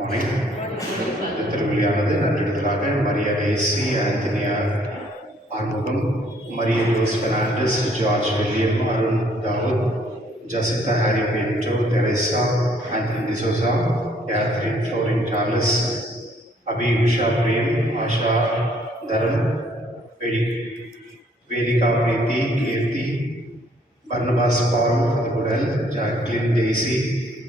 இந்த திருவிழியானது நன்றிடுதலாக மரியா ஏசி, ஆந்தனியா Arumugam, Maria Jose Fernandes, George William, Arun Dawood, Jasitha Harry Bento, Theresa, Anthony D'Souza, Catherine, Florin Charles, Abhi, Usha Prem, Asha Dharam, Vedika Preethi, Keerthi, Barnabas Paul, ஃபதுகுடல், ஜாக்லின், டெய்சி,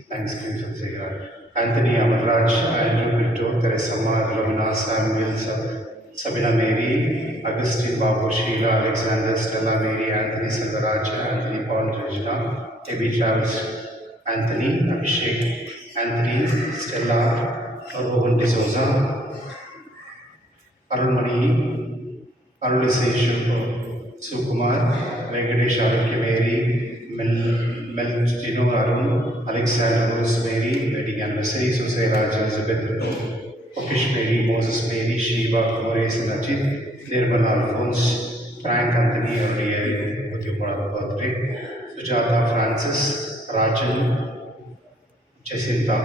தேங்க்ஸ்கிவிங் சொல்லியிருக்கிறார். Anthony Amarraj, Andrew Brito, Theresamma, Romina, Samuel, Sabina Mary, Augustine Babu, Sheela, Alexander, Stella Mary, Anthony Selvaraj, Anthony Paul, Regina, எபி travels, Anthony Abhishek, Anthony Stella, Rohan D'Souza, Arulmani, Arulisai Sukumar, Venkatesh Arockiamary, மெல்ஜினோ Arun, Alexander Rose Mary, wedding anniversary, Susairaj, Elizabeth, பொக்கிஷ் Mary, Moses Mary, Sheeba, Kumaresh, Ajith, Nirmal Alphonse, Frank Anthony அவருடைய 23வது birthday, Sujatha Francis, Rajan, Jacintha,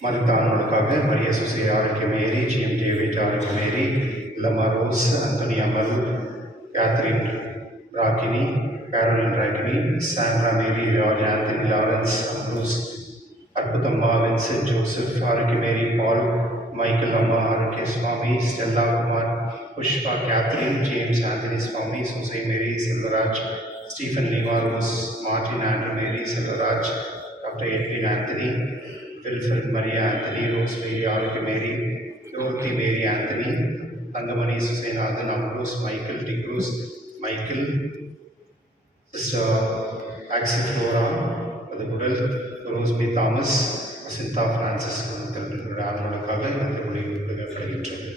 மருத்தானோடுக்காக Maria Susai Arokiamary, GM David Arokiamary, லமா Rose, Anthony Amal, Catherine Ragini, Caroline Ragini, Sandra Mary, George Anthony, Lawrence, Bruce, Arputhamma, Vincent Joseph Arokiamary, Paul, Michael அம்மா Arokia Swamy, Stella Kumar, Pushpa, Catherine, James Anthony Swamy, Susai Mary, Selvaraj, Stephen லிவா rose, Martin Andrew Mary, Selvaraj, doctor Edwin Anthony, Wilfred Maria Anthony, Rose Mary Arokiamary, Dorothy Mary Anthony, Thangamani, Susainathan, அப்ரூஸ், Michael, D'Cruz, Michael, sister ஆக்சிஃப்ளோரா, புதுகுடல், ரோஸ்பி Thomas, Vasantha Francis அவர்களுக்காக திருவிழை விடுகின்றது.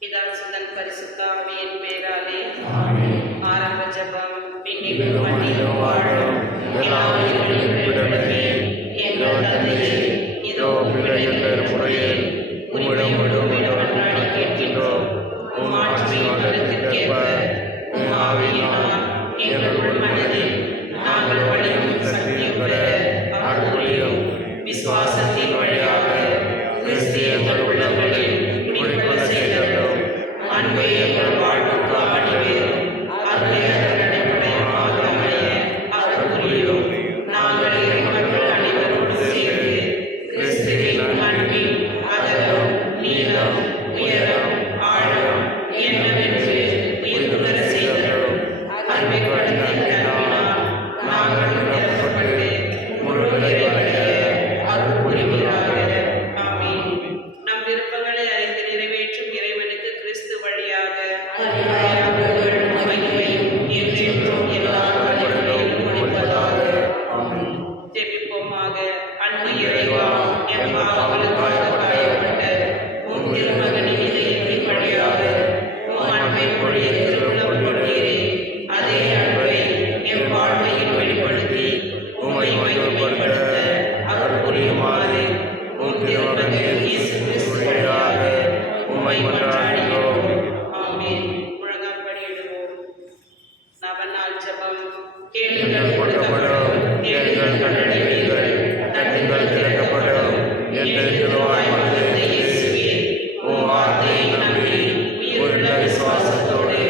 பிதாசுதன் பரிசுத்த ஆவியின் பேராலே ஆரம்ப ஜெபம். இதோ பிள்ளைகள் முறையில் உம்மிடம் கேட்கின்றோம். உம் ஆட்சியேற்ப உம் ஆவியினால் எங்கள் மனதில் நாங்கள் வழியும் சக்தி பெற அருள்புரியும். விசுவாசத்தின் வழியாக கிறிஸ்து எங்கள் உள்ளங்களில் குடிகொள்ள செய்தோம். அன்பை எங்கள் வாழ்வுக்கு அணிவேறும். நாங்கள் மக்கள் அனைவரோடு சேர்ந்து கிறிஸ்துவின் அன்பின் அகலம், நீளம், உயரம், ஆழம் என்னவென்று உயிர்த்துணர செய்தோம். அன்பிற்கடனால் நாங்கள் உணரப்பட்டு முழுவதை வரைய அருள் புரிவதாக. ஆமென். நம் விருப்பங்களை அறிந்து நிறைவேற்றும் இறைவனுக்கு கிறிஸ்து வழியாக ஜெபிப்போமாக. அன்பு இறைவா, எம் பாவங்களுக்காக காயப்பட்ட உம் திருமகனின் இதயத்தின் வழியாக உம் அன்பை பொழிந்தீரே. அதே அன்பை எம் வாழ்வையில் வெளிப்படுத்தி உம்மை மகிமைப்படுத்த அருள் புரியுமாறு உம் திருமகன் இயேசு கிறிஸ்து வழியாக உம்மை மன்றாடுகிறோம். ஆமென். முழங்கால் படியிடுவோம். நவநாள் ஜெபம். கேளுங்கள் கொடுக்கப்படும், கேளுங்கள் கண்டடைவீர்கள், தட்டுங்கள் திறக்கப்படும் என்று திருவாய் மனதை இயேசுவே. உம் வார்த்தையை நம்பி உள்ள விசுவாசத்தோடு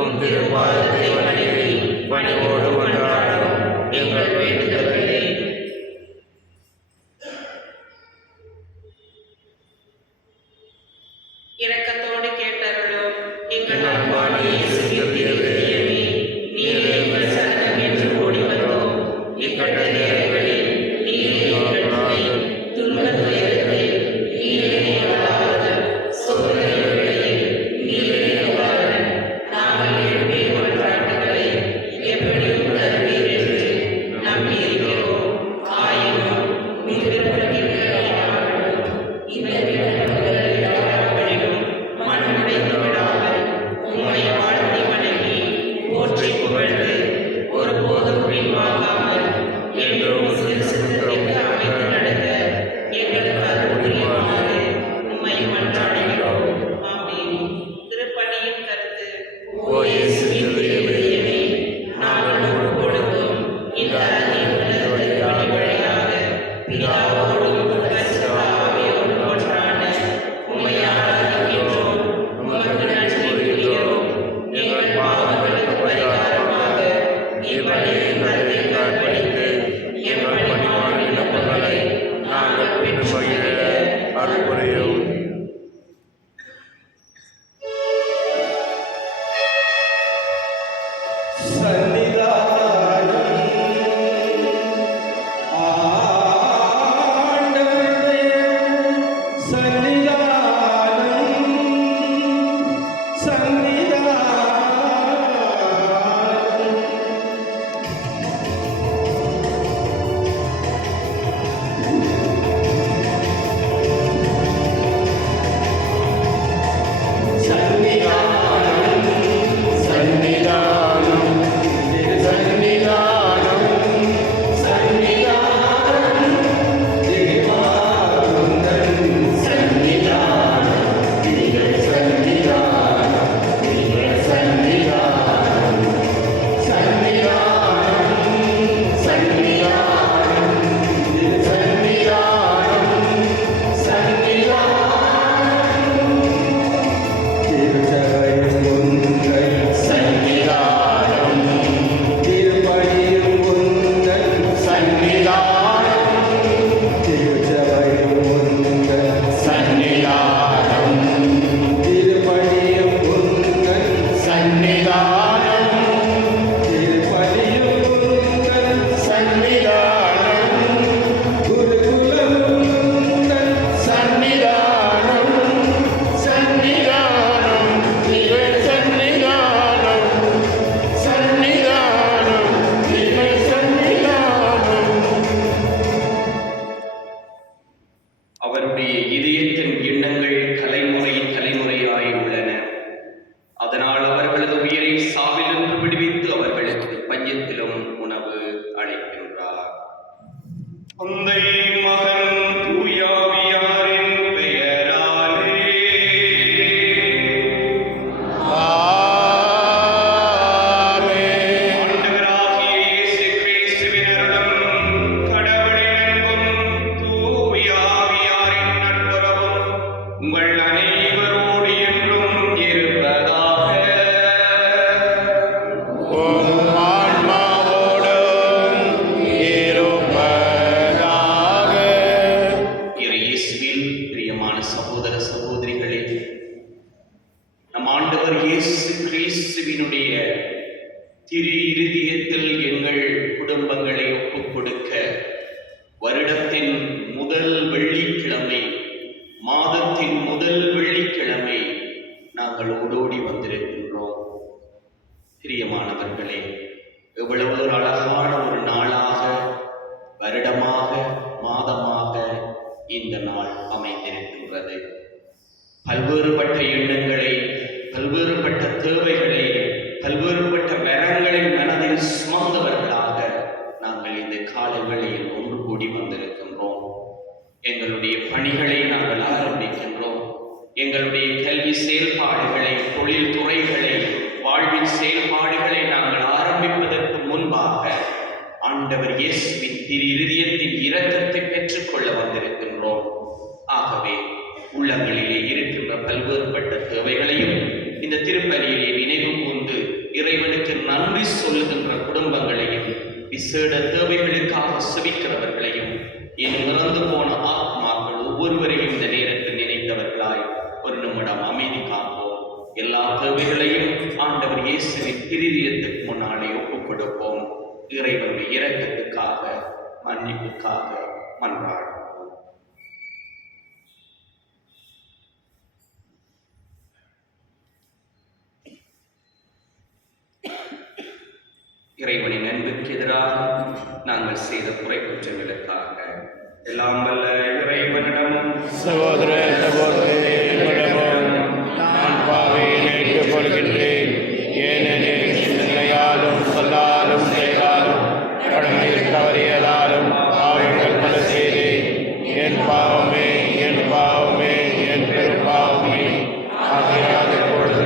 உம் திருப்பாதத்தை வணங்கி பணிவோடு கொண்டாடும் எங்கள் வேண்டுதல்களை இரக்கத்தோடு கேட்டருளும். எங்கள் அன்பான இயேசுவின் திவ்யமே, நீரே எங்கள் சரணம் என்று ஓடி வந்தோம். இக்கட்ட நேரங்களில் நீரே எங்கள் துன்பத் துயரத்தில் நீரே எங்கள் சோதனைகளில் நீரே எங்கள் நாங்கள் எழுப்பிய மன்றாட்டுகளை எப்படியும் தருவீர் என்று நம்பியிருக்கிறோம். ஆயினும் உம் விருப்பத்திற்காகவும் இந்த விண்ணப்பங்களிலும் மனமுடைந்து விடாமல் உம்மை வாழ்த்தி வணங்கி போற்றி புகழ்ந்து ஒருபோதும் பின்வாங்காமல் என்றும் சித்தத்திற்கு அமைத்து நடக்க எங்களுக்கு அருள் புரியுமாறு உம்மை மன்றாடுகிறோம். ஆமென். திருப்பணியின் கருத்து. ஓ இயேசுவின் இதயமே, நாங்கள் அடிமைகளை சாவிலிருந்து விடுவித்து அவர்களுக்கு பஞ்சத்திலும் உணவு அளிக்கின்றார். தந்தை மகன் தூயாவியாரின் பெயராலே ஆண்டவராகிய இயேசு கிறிஸ்துவின் அருளும் கடவுளின் அன்பும் தூயாவியாரின் நட்புறவும் உங்கள் அனைவரோடு என்றும் இருப்பதாக. இயேசுவில் பிரியமான சகோதர சகோதரிகளே, நம் ஆண்டவர் இயேசு கிறிஸ்துவினுடைய திரு இருதயத்தில் எங்கள் குடும்பங்களை ஒப்புக் கொடுக்க வருடத்தின் முதல் வெள்ளிக்கிழமை, மாதத்தின் முதல் வெள்ளிக்கிழமை நாங்கள் ஓடோடி வந்திருக்கின்றோம். பிரியமானவர்களே, எவ்வளவு ஒரு அழகான ஒரு நாளாக, வருடமாக, மாதமாக இந்த நாள் அமைந்திருக்கின்றது. பல்வேறுபட்ட எண்ணங்களை, பல்வேறுபட்ட தேவைகளை, பல்வேறுபட்ட வரங்களை மனதில் சுமந்தவர்களாக நாங்கள் இந்த காலை வேளையில் ஒன்று கூடி வந்திருக்கின்றோம். எங்களுடைய பணிகளை நாங்கள் ஆரம்பிக்கின்றோம். எங்களுடைய கல்வி செயல்பாடுகளை, தொழில் துறைகளை, வாழ்வின் செயல்பாடுகளை நாங்கள் ஆரம்பிப்பதற்கு முன்பாக ஆண்டவர் இயேசுவின் திரு இருதயத்தின் இரக்கத்தை பெற்றுக்கொள்ள வந்திருக்கின்றோம். ஆகவே உள்ளங்களிலே இருக்கின்ற பல்வேறுபட்ட தேவைகளையும் இந்த திருப்பலியிலே நினைவு கூர்ந்து இறைவனுக்கு நன்றி சொல்லுகின்ற குடும்பங்களையும், விசேட தேவைகளுக்காக செபிக்கிறவர்களையும், என் இறந்து போன ஆத்மாக்கள் ஒவ்வொருவரையும் இந்த நேரத்தில் நினைத்தவர்களாய் ஒரு நிமிடம் அமைதி காப்போம். எல்லா தேவைகளையும் ஆண்டவர் இயேசுவின் திருதயத்துக்கு முன்னாலே ஒப்புக் கொடுப்போம். இறைவனுடைய இரக்கத்துக்காக, மன்னிப்புக்காக மன்றாடுவோம். இறைவனின் அன்புக்கு எதிராக நாங்கள் செய்த குறை குற்றங்களுக்காக எல்லாம் வல்ல இறைவனிடமும் சகோதர சகோதரிகளிடமும் நான் பாவியை ஏற்றுக்கொள்கின்றேன். ஏனெனில் சிந்தனையாலும் சொல்லாலும் செயலாலும் கடமையில் தவறியதாலும் பாவங்கள் பல செய்தேன். என் பாவமே, என் பாவமே, என் பெரும்பாவமே. ஆகையால் இப்பொழுது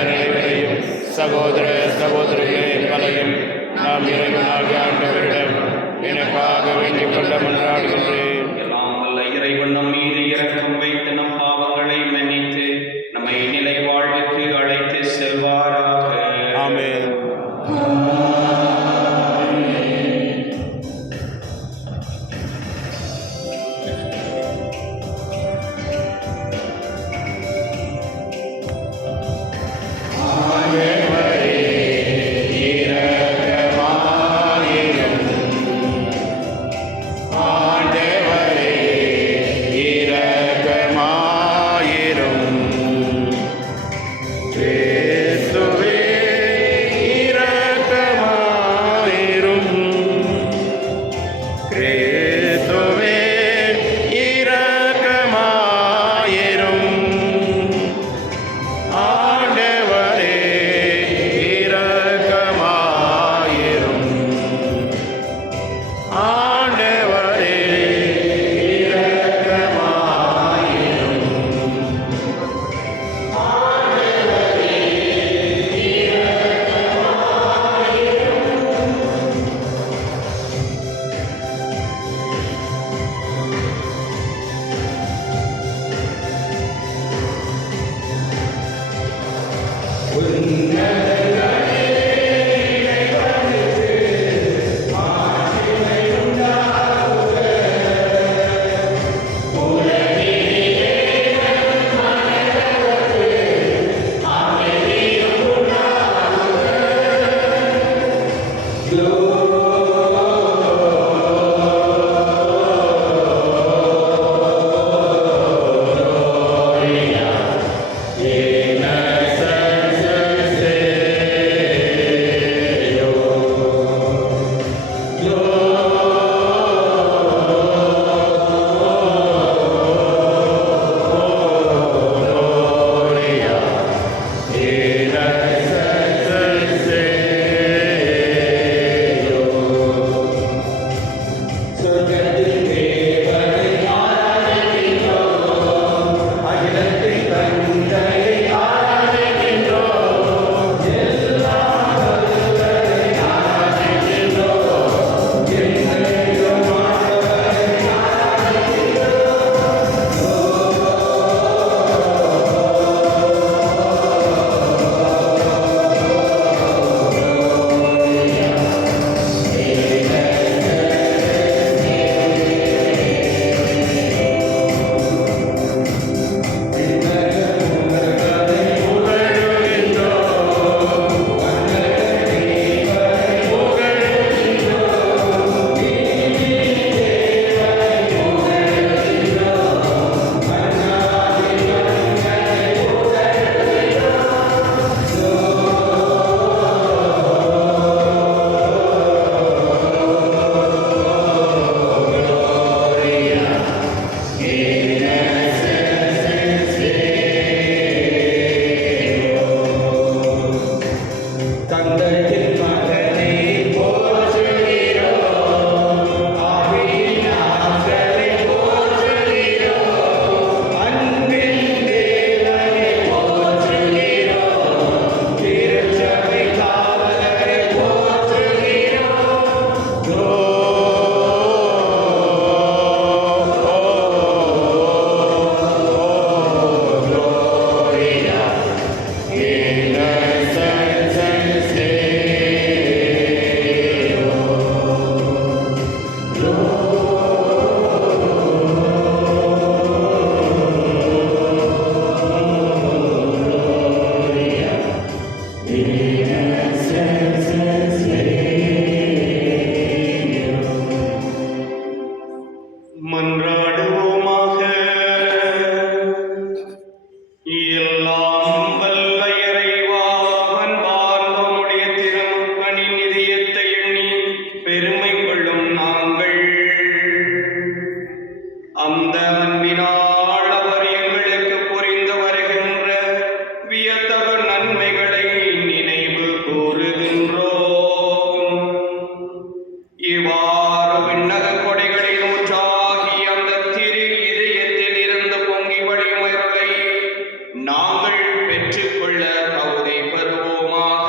அனைவரையும் சகோதர சகோதரிகளையும் நாம் இறைவனாகிய ஆண்டவரிடம் எனக்காக வேண்டிக் கொள்ள மன்றாடுகின்றேன். எல்லாம் வல்ல இறைவன் நம் மீது இரக்கம் வைத்து நம் பாவங்களை மன்னித்து நம்மை நிலை வாழ்வுக்கு அழைத்து செல்வாராக. ஆமென். இரக்கமாயிரும் எல்லாம் வல்ல இறைவா, அன்பார்ந்த உம்முடைய திருமகனின் இதயத்தை எண்ணி பெருமை கொள்ளும் நாங்கள் அந்த அன்பினால் அவர் எங்களுக்கு புரிந்து வருகின்ற வியத்தகு நன்மைகளை நினைவு கூறுகின்றோம். இவ்வாறு விண்ணக கொடைகளின் ஊற்றாகி அந்த திரு இதயத்தில் இருந்து பொங்கி வழியும் அருளை நாங்கள் பெற்றுக்கொள்ள தகுதி பெறுவோமாக.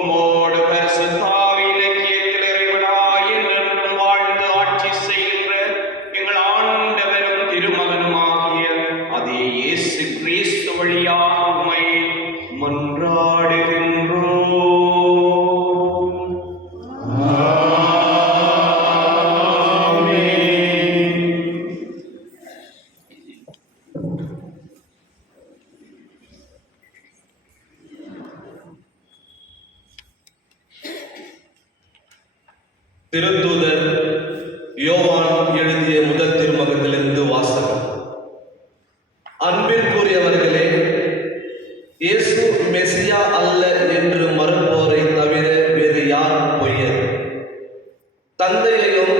உமோடு பரிசுத்த ஆவியின் ஐக்கியத்தில் இறைவனாய் என்றென்றும் வாழ்ந்து ஆட்சி செய்கின்ற எங்கள் ஆண்டவரும் திருமகனுமாகிய அதே இயேசு கிறிஸ்து வழியாக உம்மை மன்றாடுகின்றோம். திருத்தூதர் யோவான் எழுதிய முதல் திருமகத்திலிருந்து வாசகம். அன்பிற்குரியவர்களே, இயேசு மெசியா அல்ல என்று மறுப்போரை தவிர வேறு யார் பொய்யர்? தந்தையையும்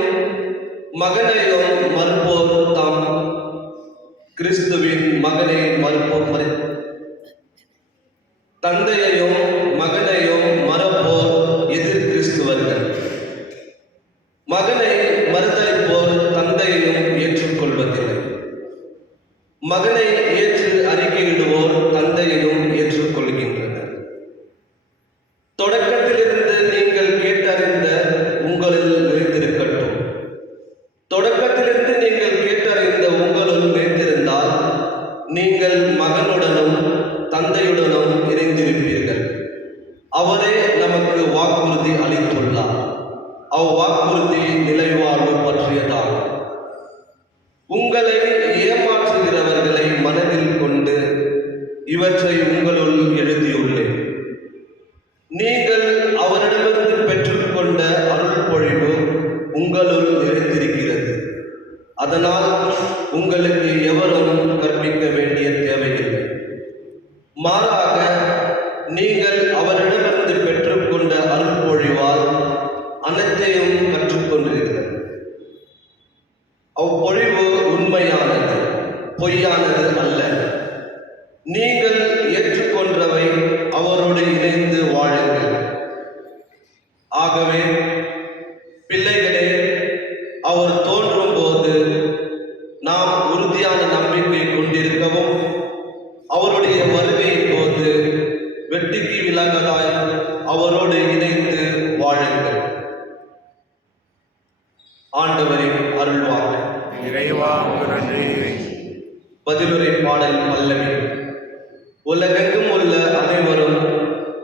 மகனையும் மறுப்போர் தாம் கிறிஸ்துவின் மகனை தந்தையையும் மகனையும் மறுப்போர் எதிர் கிறிஸ்துவர்கள். மகனை மறுதலிப்போர் தந்தையையும் ஏற்றுக்கொள்வதில்லை. மகனை ஏற்று அறிக்கையிடுவோர் தந்தையையும் ஏற்றுக்கொள்கின்றனர். தொடக்கத்திலிருந்து நீங்கள் கேட்டறிந்த உங்களில் நிறைந்திருக்கட்டும். தொடக்கத்திலிருந்து நீங்கள் கேட்டறிந்த உங்களுள் நிறைந்திருந்தால் நீங்கள் மகனுடனும் தந்தையுடனும் இணைந்திருப்பீர்கள். அவரே நமக்கு வாக்குறுதி அளித்துள்ளார். அவ்வாக்குறுதி நிலைவாழ்வு பற்றியதாகும். உங்களை ஏமாற்றுகிறவர்களை மனதில் கொண்டு இவற்றை உங்களுள் எழுதியுள்ளேன். நீங்கள் அவரிடமிருந்து பெற்றுக்கொண்ட அருள் பொழிவு உங்களுள் நிறைந்திருக்கிறது. அதனால் உங்களுக்கு எவரும் கற்பிக்க வேண்டிய தேவையில்லை. மாறாக நீங்கள் அவரிடமிருந்து பெற்றுக்கொண்ட அருள் பொழிவால் அனைத்தையும் கற்றுக்கொண்டீர்கள். அவ்வொழிவு உண்மையானது, பொய்யானது அல்ல. நீங்கள் ஏற்றுக்கொண்டவை அவரோடு இணைந்து வாழுங்கள். ஆகவே பிள்ளைகளே, அவர் தோன்றும் போது நாம் உறுதியான நம்பிக்கை கொண்டிருக்கவும் அவருடைய வருகையின் போது வெட்டிக்கு விலகதாய் அவரோடு இணைந்து வாழுங்கள். ஆண்டவரின் அருள்வாக்கு. இறைவா உமக்கு நன்றி. பதிலுரை பாடல் பல்லவி. உலகெங்கும் உள்ள அனைவரும்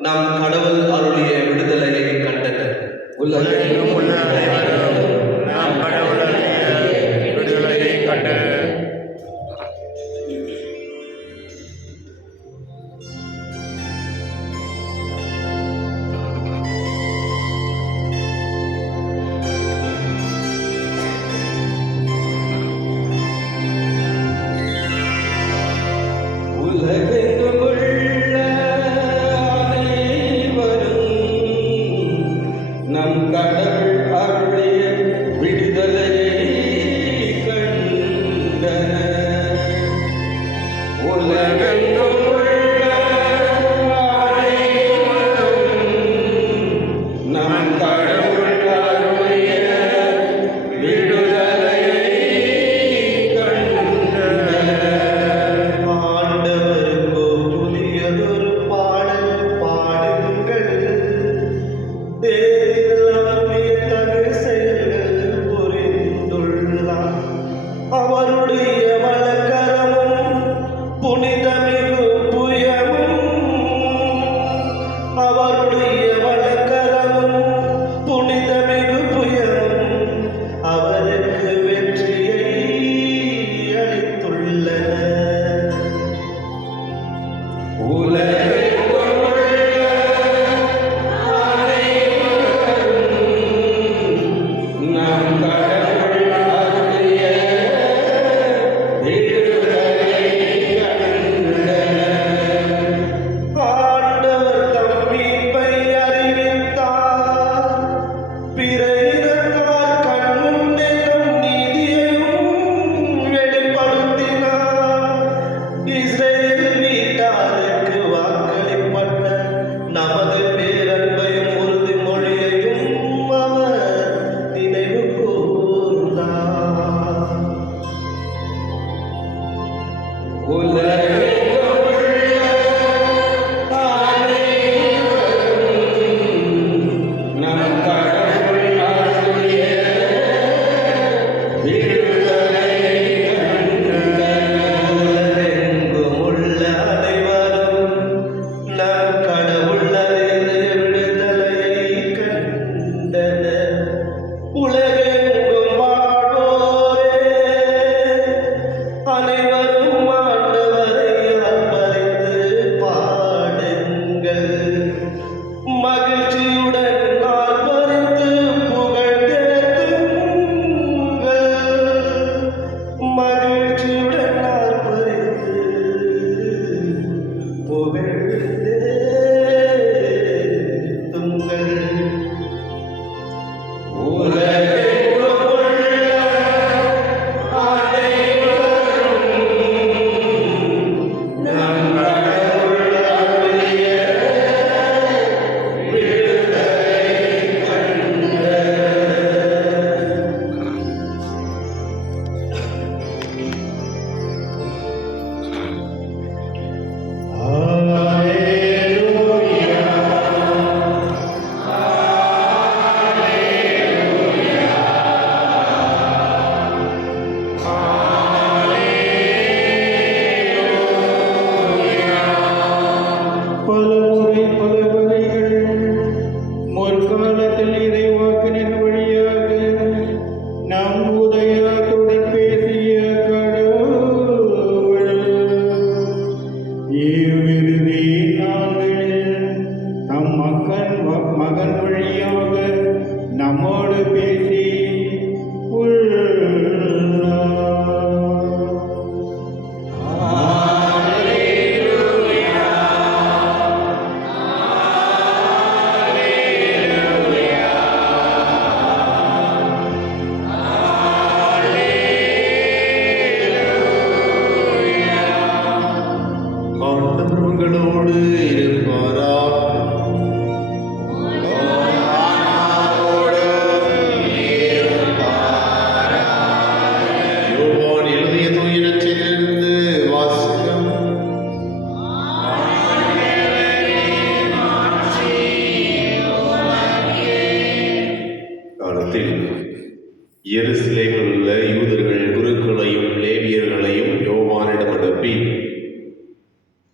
நம் கடவுள் அருளிய விடுதலையை கண்டனர். உலகெங்கும் உள்ள அனைவரும் நாம் கடவுள் அருளிய விடுதலையை கண்டனர். உலகெங்கும் உள்ள அனைவரும் நம் கடவுள் அருளிய விடுதலையை கண்டனர். உலகெங்கும் உள்ள அனைவரும் நம் கடவுள் அருளிய விடுதலையை கண்டனர். ஆண்டவருக்கோ புதியதொரு பாடல் பாடுங்கள். தேவனாகிய தகு செயல்கள் புரிந்துள்ளார். அவருடைய வலக்கரமும் புனிதமிகு இவ்விறுதி நாளில் தம் மகன் வழியாக நம்மோடு பேசி உள்ளார். ஆண்டவர் உங்களோடு இருப்பாராக. யோவான் எழுதிய தூய நற்செய்தியிலிருந்து வாசகம். காலத்தில் எருசலேமில் உள்ள யூதர்கள் குருக்களையும் லேவியர்களையும் யோவானிடம் அனுப்பி,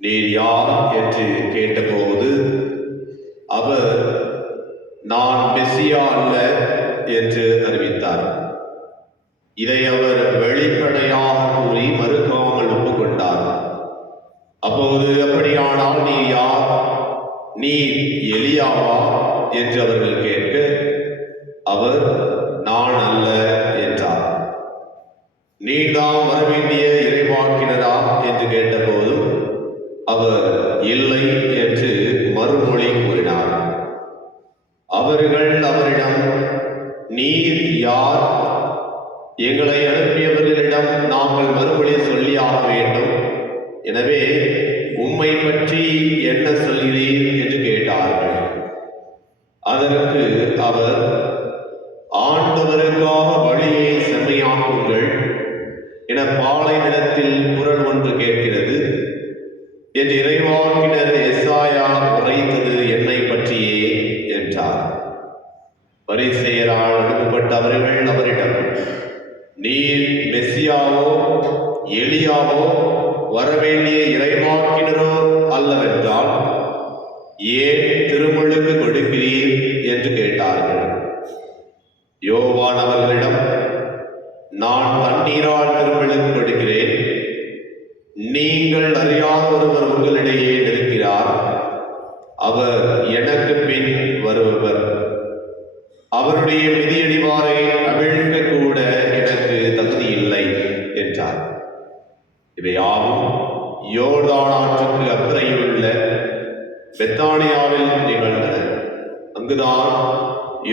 நீர் யார் என்று கேட்டபோது அவர், நான் மெசியா அல்ல என்று அறிவித்தார். இதை அவர் வெளிப்படையாக கூறி மறுக்காமல் ஒப்புக்கொண்டார். அப்போது, அப்படியானால் நீர் யார்? நீர் எலியாவா என்று அவர்கள் கேட்க, அவர், நான் அல்ல என்றார். நீர்தான் வரவேண்டிய இறைவாக்கினரா என்று கேட்டபோதும் அவர், இல்லை என்று மறுமொழி கூறினார். அவர்கள் அவரிடம், நீர் யார்? எங்களை அனுப்பியவர்களிடம் நாங்கள் மறுமொழி சொல்லியாக வேண்டும். எனவே உம்மை பற்றி என்ன சொல்கிறீர் என்று கேட்டார்கள். அதற்கு அவர், ஆண்டவருக்காக வழியை செம்மையாக்குங்கள் என பாலை நிலத்தில் குரல் ஒன்று கேட்கிறது என்று இறைவாக்கினர் எசாயா உரைத்தது என்னை பற்றியே என்றார். பரிசேயரால் அனுப்பப்பட்ட அவர்கள் அவரிடம், நீர் மெசியாவோ எலியாவோ வரவேண்டிய இறைவாக்கினரோ அல்லவென்றால் ஏன் திருமுழுக்கு கொடுக்கிறீர் என்று கேட்டார்கள். யோவான் அவர்களிடம், நான் தண்ணீரால் திருமுழுக்கு கொடுக்கிறேன். நீங்கள் அறியாத ஒருவர் உங்களிடையே இருக்கிறார். அவர் எனக்கு பின் வருபவர். அவருடைய மிதியடிவாரை அவிழ்க்க கூட எனக்கு தகுதி இல்லை என்றார். இவையாவும் யோர்தான் ஆற்றுக்கு அக்கறையுள்ள பெத்தானியாவில் நிகழ்ந்தன. அங்குதான்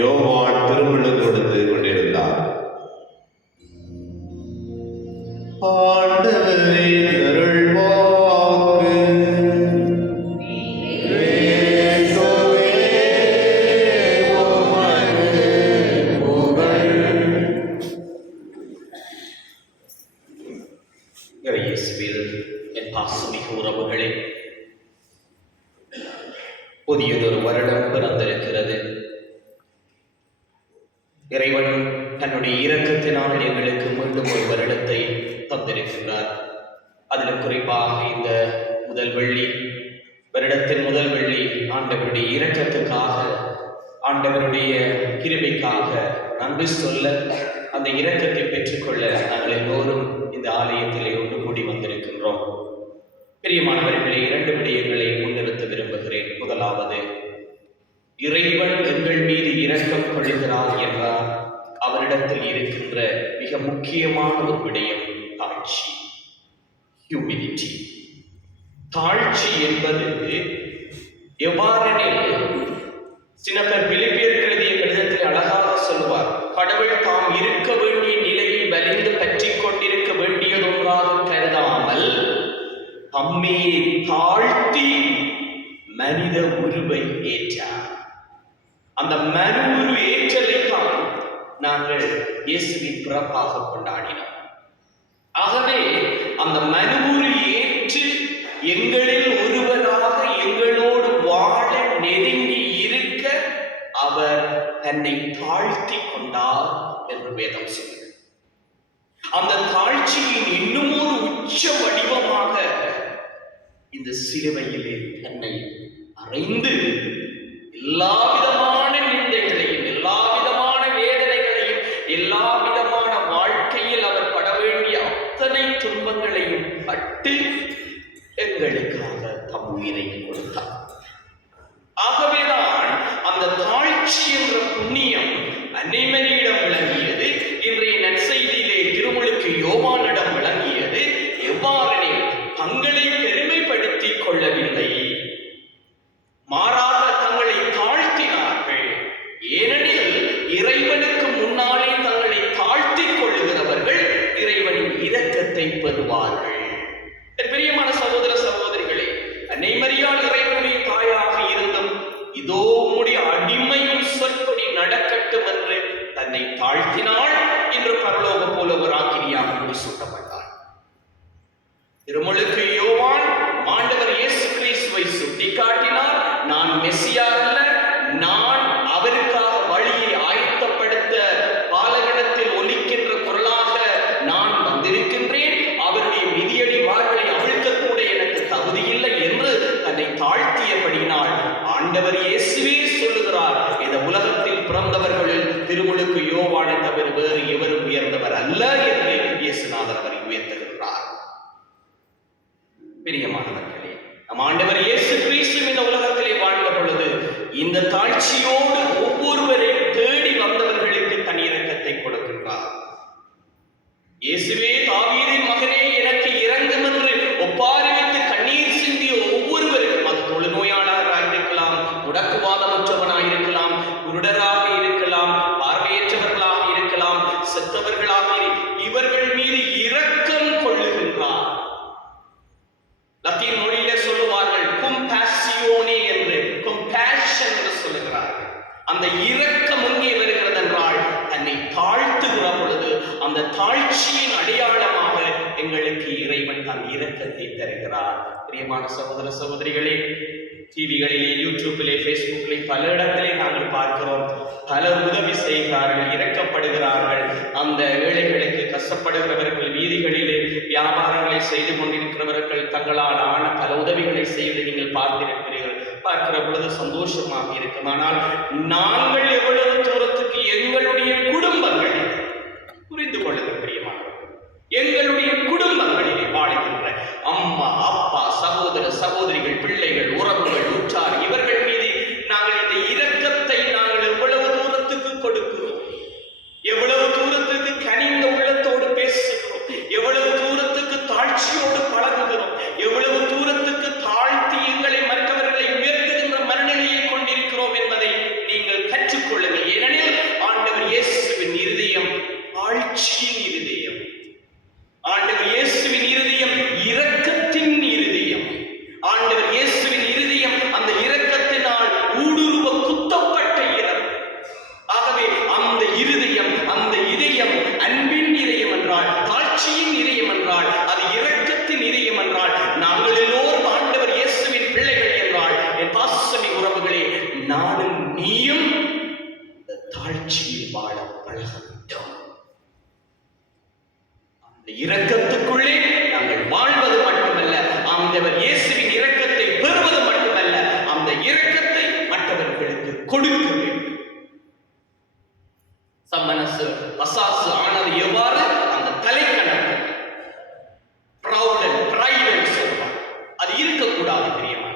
யோவான் திருமுழுக்கு கொடுத்து கொண்டிருந்தார். ஆண்டவரின் அருள்வாக்கு. இயேசுவில் என் பாசமிகு உறவுகளே, புதியதொரு வருடம் பிறந்திருக்கிறது. இறைவன் தன்னுடைய இரக்கத்தினால் எங்களுக்கு மீண்டும் ஒரு வருடத்தை தந்திருக்கின்றார். அதில் குறிப்பாக இந்த முதல் வெள்ளி, வருடத்தின் முதல் வெள்ளி, ஆண்டவருடைய இரக்கத்துக்காக, ஆண்டவருடைய கிருபைக்காக நன்றி சொல்ல, அந்த இரக்கத்தை பெற்றுக்கொள்ள நாங்கள் எல்லோரும் இந்த ஆலயத்திலே ஒன்று கூடி வந்திருக்கின்றோம். பிரியமானவர்களே, 2 விடயங்களை முன்னிறுத்த விரும்புகிறேன். முதலாவது, இறைவன் எங்கள் மீது இரக்கம் கொள்கிறார் என்றால் அவரிடத்தில் இருக்கின்ற மிக முக்கியமான ஒரு விடயம் தாழ்ச்சி, ஹியூமிலிட்டி. தாழ்ச்சி என்பது எவ்வாறெனில், சில பேர் பிலிப்பியருக்கு எழுதிய கடிதத்தில் அழகாக சொல்லுவார், கடவுள் தாம் இருக்க வேண்டிய நிலையை வலிந்து பற்றி கொண்டிருக்க வேண்டியதொன்றாக கருதாமல் தம்மை தாழ்த்தி மனித உருவை ஏற்றார். அந்த மனு உரு ஏற்றலை தான் நாங்கள் இயேசுவின் பிறப்பாக கொண்டாடினோம். ஆகவே அந்த மனு உரு ஏற்று எங்களில் ஒருவராக எங்களோடு வாழ நெருங்கி இருக்க அவர் தன்னை தாழ்த்தி கொண்டார் என்று வேதம் சொல்கிறது. அந்த தாழ்ச்சியின் இன்னும் ஒரு உச்ச வடிவமாக இந்த சிலுவையிலே தன்னை அறைந்து எல்லா விதமான நிந்தைகளையும், எல்லா விதமான வேதனைகளையும், எல்லா விதமான வாழ்க்கையில் அவர் பட வேண்டிய அத்தனை துன்பங்களையும் பட்டு எங்கள் எங்களுக்காக தம் உயிரை கொடுத்தார். ஆகவேதான் அந்த தாழ்ச்சி என்ற புண்ணியம் அன்னை மரியிடம் விளங்கியது. இன்றைய நற்செய்தியிலே திருமுழுக்கு யோவானிடம் விளங்கியது. எவ்வாறெனில் தங்களை பெருமைப்படுத்திக் கொள்ளவில்லை, மாறாக தங்களை தாழ்த்தினார்கள். ஏனெனில் இறைவனுக்கு முன்னாலே தங்களை தாழ்த்திக் கொள்ளுகிறவர்கள் இறைவனின் இரக்கத்தை பெறுவார்கள். பிரியமான சகோதர சகோதரிகளே, அன்னை மரியாள் இறைவனுடைய தாயாக இருந்தும் இதோ உம்முடைய அடிமையும் சொற்படி நடக்கட்டும் என்று தன்னை தாழ்த்தினாள். இன்று பரலோக போலவராக்கினியாக முடிசூட்டப்பட்டார். திருமுழுக்கு யோவான் ஆண்டவர் இயேசு கிறிஸ்துவை சுட்டிக்காட்டினார். நான் மெசியா அல்ல, நான் அவருக்காக வழியை ஆயத்தப்படுத்த பாலகணத்தில் ஒலிக்கின்ற குரலாக நான் வந்திருக்கின்றேன். அவருடைய மிதியடி வார்களை அவிழ்க்கக்கூட எனக்கு தகுதி இல்லை என்று தன்னை தாழ்த்தியபடியினால் ஆண்டவர் இயேசுவே சொல்லுகிறார், இந்த உலகத்தில் பிறந்தவர்களில் திருமுழுக்கு யோவானை தவிர வேறு எவரும் உயர்ந்தவர் அல்ல என்று இயேசுநாதர் அவரை உயர்த்துகிறார். பிரியமானவர்களே, நம் ஆண்டவர் இயேசு கிறிஸ்து இந்த உலகத்திலே வாழ்ந்த பொழுது இந்த தாழ்ச்சியோடு ஒவ்வொருவரையும் தேடி வந்தவர்களுக்கு தனி இரக்கத்தை கொடுக்கின்றார். இயேசுவே தாவீதின் மகனே எனக்கு இரங்கும் என்று ஒப்பாரி வைத்து கண்ணீர் சிந்திய ஒவ்வொருவருக்கும், அது தொழுநோயாளராக இருக்கலாம், முடக்குவாதமற்றவனாக இருக்கலாம், குருடராக இருக்கலாம், பார்வையற்றவர்களாக இருக்கலாம், செத்தவர்களாக இவர்கள் மீது இரக்கம் கொள்ளுகின்றார். லத்தீன் மொழியிலே சொல்லுவார்கள் compassioone என்று, compassion என்று சொல்லுகிறார்கள். அந்த இரக்கம் எங்கே வருகிறது என்றால் தன்னை தாழ்த்துகிற பொழுது அந்த தாழ்ச்சியின் அடையாளமாக எங்களுக்கு இறைவன் தன் இரக்கத்தை தருகிறார். பிரியமான சகோதர சகோதரிகளே, டிவிகளிலே, யூடியூபிலே, ஃபேஸ்புக்கிலே பல இடத்திலே நாங்கள் பார்க்கிறோம். பலர் உதவி செய்கிறார்கள், இரக்கப்படுகிறார்கள். அந்த ஏழைகளுக்கு, கஷ்டப்படுகிறவர்கள், வீதிகளிலே வியாபாரங்களை செய்து கொண்டிருக்கிறவர்கள் தங்களால் ஆன பல உதவிகளை செய்து நீங்கள் பார்த்திருக்கிறீர்கள். பார்க்கிற பொழுது சந்தோஷமாக இருக்கும். ஆனால் நாங்கள் எவ்வளவு தூரத்துக்கு எங்களுடைய குடும்பங்கள், புரிந்து கொள்ளுங்கள் பிரியமானவர்கள், எங்களுடைய குடும்பங்களிலே வாழ்கின்ற அம்மா, அப்பா, சகோதர சகோதரிகள், பிள்ளைகள், உறவுகள், உற்றார் இவர்கள் மீது நாங்கள் இந்த இரக்கத்தை நாங்கள் எவ்வளவு தூரத்துக்கு கொடுக்கிறோம், எவ்வளவு தூரத்துக்கு கனிந்த உள்ளத்தோடு பேசுகிறோம், எவ்வளவு தூரத்துக்கு தாழ்ச்சியோடு பழகுகிறோம், எவ்வளவு தூரத்துக்கு தாழ்த்தி எங்களை மற்றவர்களை உயர்த்துகின்ற மனநிலையை கொண்டிருக்கிறோம் என்பதை நீங்கள் கற்றுக்கொள்ளுங்கள். ஏனெனில் ஆண்டவர் இயேசுவின் இருதயம் தாழ்ச்சியின் இருதயம், ஆண்டவர் இயேசுவின் இருதயம் இரக்கத்தின் இருதயம், ஆண்டவர் இயேசுவின் இருதயம் அந்த இரக்கத்தினால் ஊடுருவ குத்தப்பட்ட இடம். ஆகவே அந்த இருதயம், அந்த இதயம் அன்பின் இதயம் என்றால், தாழ்ச்சியின் இதயம் என்றால், அது இரக்கத்தின் இதயம் என்றால், நாங்கள் எல்லோரும் ஆண்டவர் இயேசுவின் பிள்ளைகள் என்றால், என் பாசமி உறவுகளே, நானும் நீயும் தாழ்ச்சியில் வாழ பழக வேண்டும். அந்த இரக்கத்துக்குள்ளே நாங்கள் வாழ்வது மட்டுமல்ல, ஆண்டவர் இயேசுவின் இரக்கத்தை பெறுவது மட்டுமல்ல, அந்த இரக்கத்தை மற்றவர்களுக்கு கொடுக்க வேண்டும். சம்மனசு பசாசு ஆனது எவ்வாறு அந்த தலைக்கணக்கு சொல்வார், அது இருக்கக்கூடாது. பிரியமான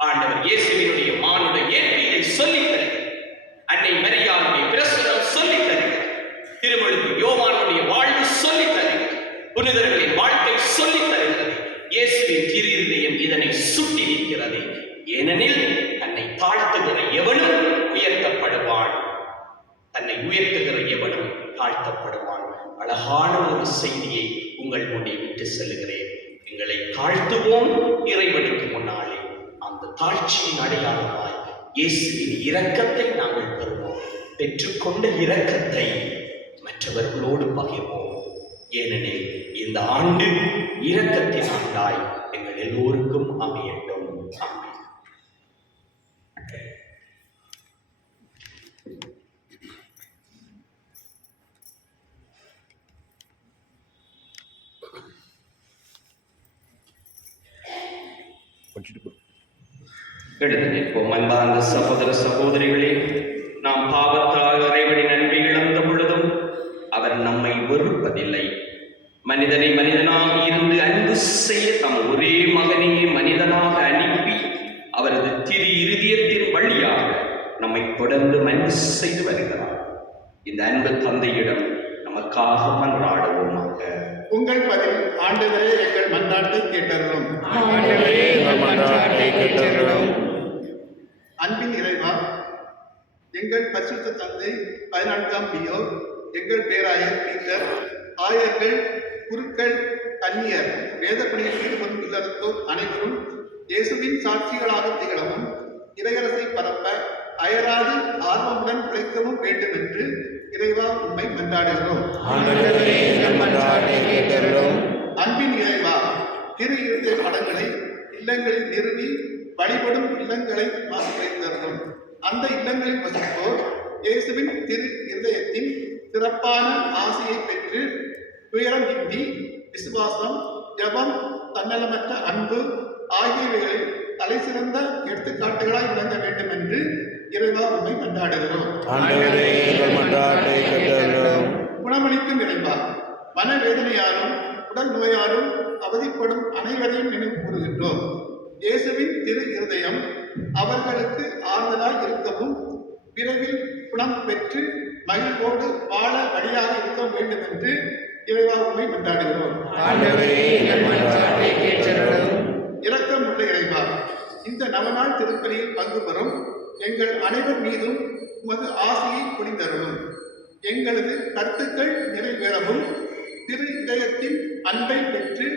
ஆண்டவர் இயேசுவினுடைய மானுட ஏற்பியை சொல்லித் தருகிறார். அன்னை மரியாளுடைய பிரசனம் சொல்லித் தருகிறார். திருமுழுக்கு யோவானுடைய வாழ்வு சொல்லித் தருகிறார். புனிதர்களின் வாழ்க்கை சொல்லித் தருகிறது. இயேசுவின் திரு இருதயம் இதனை சுட்டி நிற்கிறது. ஏனெனில் தன்னை தாழ்த்துகிற எவனும் உயர்த்தப்படுவான், தன்னை உயர்த்துகிற எவனும் தாழ்த்தப்படுவான். அழகான ஒரு செய்தியை உங்கள் முன்னே விட்டு செல்லுகிறேன். எங்களை தாழ்த்துவோம் இறைவனுக்கு முன்னாலே. அந்த தாழ்ச்சியின் அடையாளமாய் இயேசுவின் இரக்கத்தை நாங்கள் பெறுவோம். பெற்றுக்கொண்ட இரக்கத்தை மற்றவர்களோடு பகிர்வோம். ஏனெனில் இந்த ஆண்டு இரக்கத்தின் ஆண்டாய் எங்கள் எல்லோருக்கும் அமையட்டும். ஆமென். எடுத்து நிற்போம். அன்பார்ந்த சகோதர சகோதரிகளே, நாம் பாவத்தால் இறைவனின் அன்பை இழந்த பொழுதும் அவர் நம்மை வெறுப்பதில்லை. மனிதனை மனிதனாக இருந்து அன்பு செய்ய தம் ஒரே மகனை செய்து வருகிறார். இந்த அன்பு தந்தையிடம் நமக்காக மன்றாடுவோமாக. உங்கள் பதில் ஆண்டவரே எங்கள் மன்றாட்டை கேட்டருளும். ஆண்டவரே, எங்கள் மன்றாட்டை கேட்டருளும். அன்பின் இறைவா, எங்கள் பரிசுத்த தந்தை 14ஆம் பியோ, எங்கள் பேராயர் பீட்டர், ஆயர்கள், குருக்கள், கன்னியர், வேத பணியில் ஈடுபடும் இல்லறத்தோர் அனைவரும் இயேசுவின் சாட்சிகளாக திகழவும் இறையரசை பரப்ப அயராது ஆர்வமுடன் உழைக்கவும் வேண்டும் என்று இறைவா உம்மை மன்றாடுகிறோம். ஆண்டவரே, எங்கள் மன்றாட்டை கேட்டருளும். அன்பின் இறைவா, திரு இருதய படங்களை இல்லங்களில் நிறுவி வழிபடும் இல்லங்களை ஆசீர்வதித்தருளும். அந்த இல்லங்களில் வசிப்போர் இயேசுவின் திரு இருதயத்தின் சிறப்பான ஆசையை பெற்று துயரம் இன்றி விசுவாசம், ஜெபம், தன்னலமற்ற அன்பு ஆகியவைகளில் தலை சிறந்த எடுத்துக்காட்டுகளாய் விளங்க வேண்டும் என்று இறைவா உம்மை மன்றாடுகிறோம். ஆண்டவரே, எங்கள் மன்றாட்டை கேட்டருளும். குணமளிக்கும் இறைவா, மனவேதனையாலும் உடல் நோயாலும் அவதிப்படும் அனைவரையும் நினைவு கூறுகின்றோம். இயேசுவின் திரு இருதயம் அவர்களுக்கு ஆறுதலாய் இருக்கவும் விரைவில் குணம் பெற்று மகிழ்வோடு வாழ வழியாக இருக்க வேண்டும் என்று இறைவா உம்மை மன்றாடுகிறோம். ஆண்டவரே, எங்கள் மன்றாட்டை கேட்டருளும். இரக்கம் உள்ள இறைவா, இந்த நவநாள் திருப்பலியில் பங்கு பெறும் எங்கள் அனைவர் மீதும் உமது ஆசையை பொழிந்தருளும். எங்களது கருத்துக்கள் நிறைவேறவும் திரு இதயத்தின் அன்பை பெற்று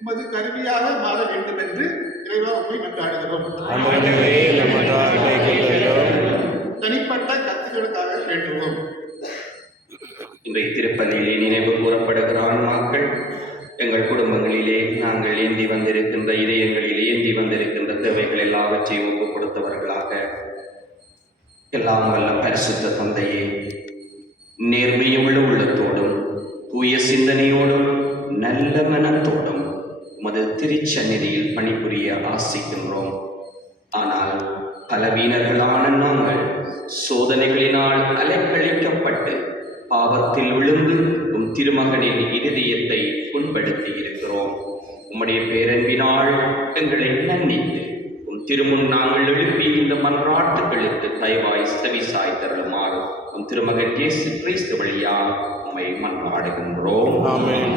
உமது கருவியாக மாற வேண்டும் என்று இறைவா உம்மை மன்றாடுகிறோம். ஆண்டவரே, எங்கள் மன்றாட்டை கேட்டருளும். தனிப்பட்ட கருத்துக்களுக்காக வேண்டுவோம். இன்றைய திருப்பலியிலே நினைவு கூறப்படுகிற ஆன்மாக்கள் எங்கள் குடும்பங்களிலே நாங்கள் ஏந்தி வந்திருக்கின்ற இதயங்களில் ஏந்தி வந்திருக்கின்ற தேவைகள் எல்லாவற்றையும் ஒப்புக் கொடுத்தவர்களாக எல்லாம் வல்ல பரிசுத்த தந்தையே, நேர்மையுள்ள உள்ளத்தோடும் தூய சிந்தனையோடும் நல்ல மனத்தோடும் உமது திருச்சந்நிதியில் பணிபுரிய ஆசிக்கின்றோம். ஆனால் பலவீனர்களான நாங்கள் சோதனைகளினால் அலைக்கழிக்கப்பட்டு பாவத்தில் விழுந்து உம் திருமகனின் இருதயத்தை புண்படுத்தி இருக்கிறோம். உம்முடைய பேரன்பினால் எங்களை மன்னித்து உம் திருமுன் நாங்கள் எழுப்பி இந்த மன்றாட்டுகளுக்கு தயவாய் செவிசாய் தருளுமாறு உம் திருமகன் இயேசு கிறிஸ்து வழியால் உம்மை மன்றாடுகின்றோம். ஆமென்.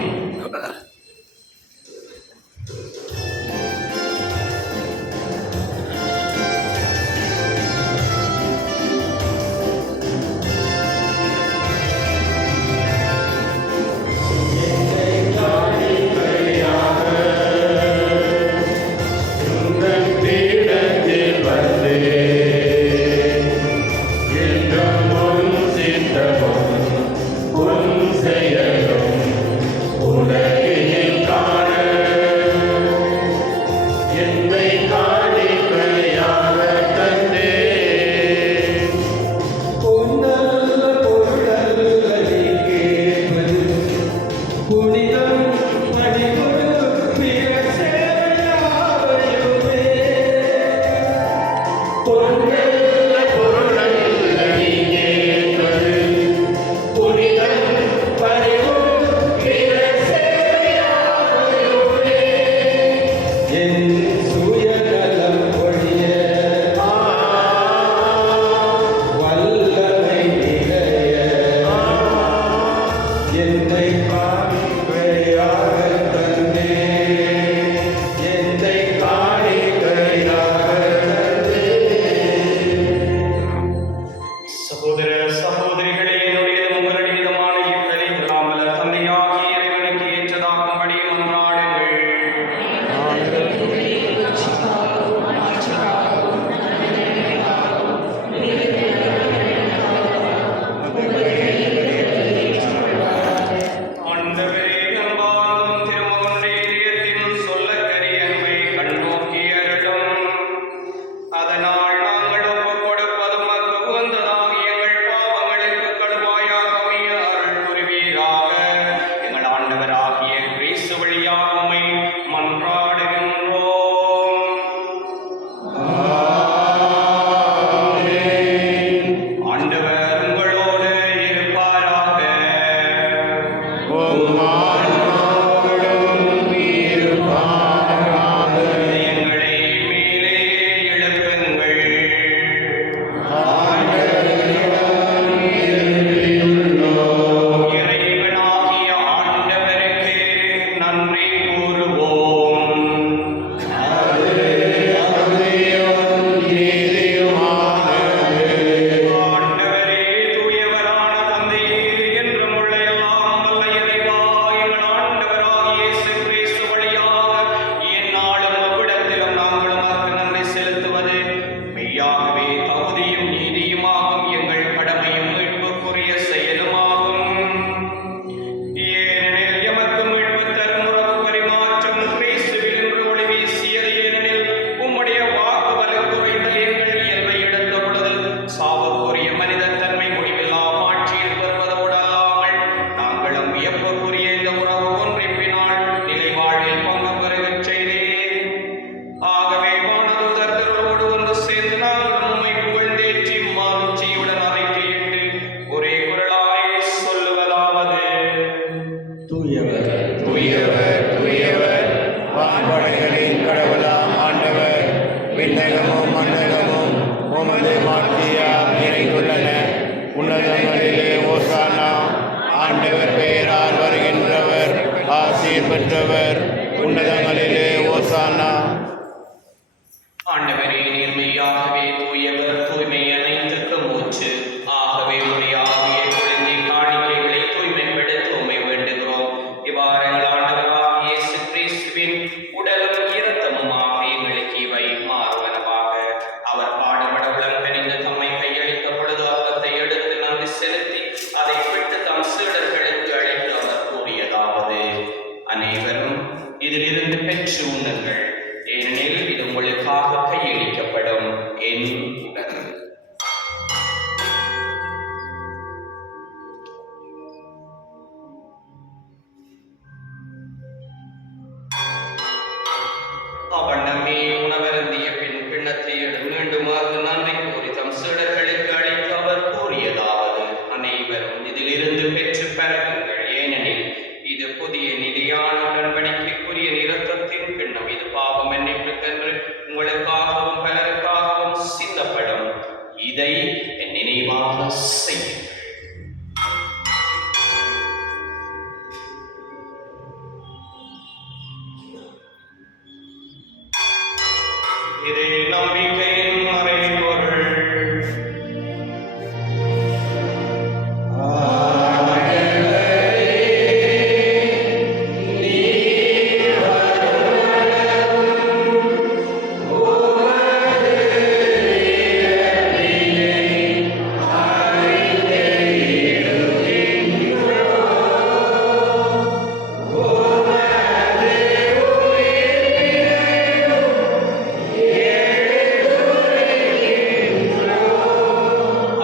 என் சுய விண்ணகமும் மண்ணகமும் உமது மாட்சியால் நிறைந்துள்ளன. உன்னதங்களிலே ஓசானா. ஆண்டவர் பெயரால் வருகின்றவர் ஆசீர் பெற்றவர். உன்னதங்களிலே ஓசானா. ஆண்டவரே, நேர்மையாகவே தூயவர், தூய்மை அனைத்துக்கும் மூச்சு. ஆகவே உடைய ஆவியை பொழிந்து காணிக்கைகளை தூய்மைப்படுத்த உம்மை வேண்டுகிறோம். இவ்வாறு எங்கள் ஆண்டவராகிய இயேசு கிறிஸ்துவின் உடலும் இரத்தமுமாக எங்களுக்கு இவை மாறுவனவாக. அவர் பாடுபட உளங்கனிந்து தம்மை கையளித்த பொழுது அப்பத்தை எடுத்து நன்றி செலுத்தி அதை விட்டு தம் சீடர்களுக்கு அழைத்து அவர் கூறியதாவது: அனைவரும் இதிலிருந்து பெற்று உண்ணுங்கள், ஏனெனில் இது உங்களுக்காக கையளிக்கப்படும் என் உடல். அவண்ணமே உணவருந்திய பின் கிண்ணத்தை மீண்டும் நன்றி கூறி தம் சீடர்களுக்கு அழைத்து அவர் கூறியதாவது: அனைவரும் இதிலிருந்து பெற்று பரப்புங்கள், ஏனெனில் இது புதிய நிலையான உடன்படிக்கைக்குரிய இரத்தத்தின் கிண்ணம். இது பாவ மன்னிப்புக்கென்று உங்களுக்காகவும் பலருக்காகவும் சிந்தப்படும். இதை என் நினைவாக செய்யுங்கள். இது நம்பிக்கையின் மறைபொருள்.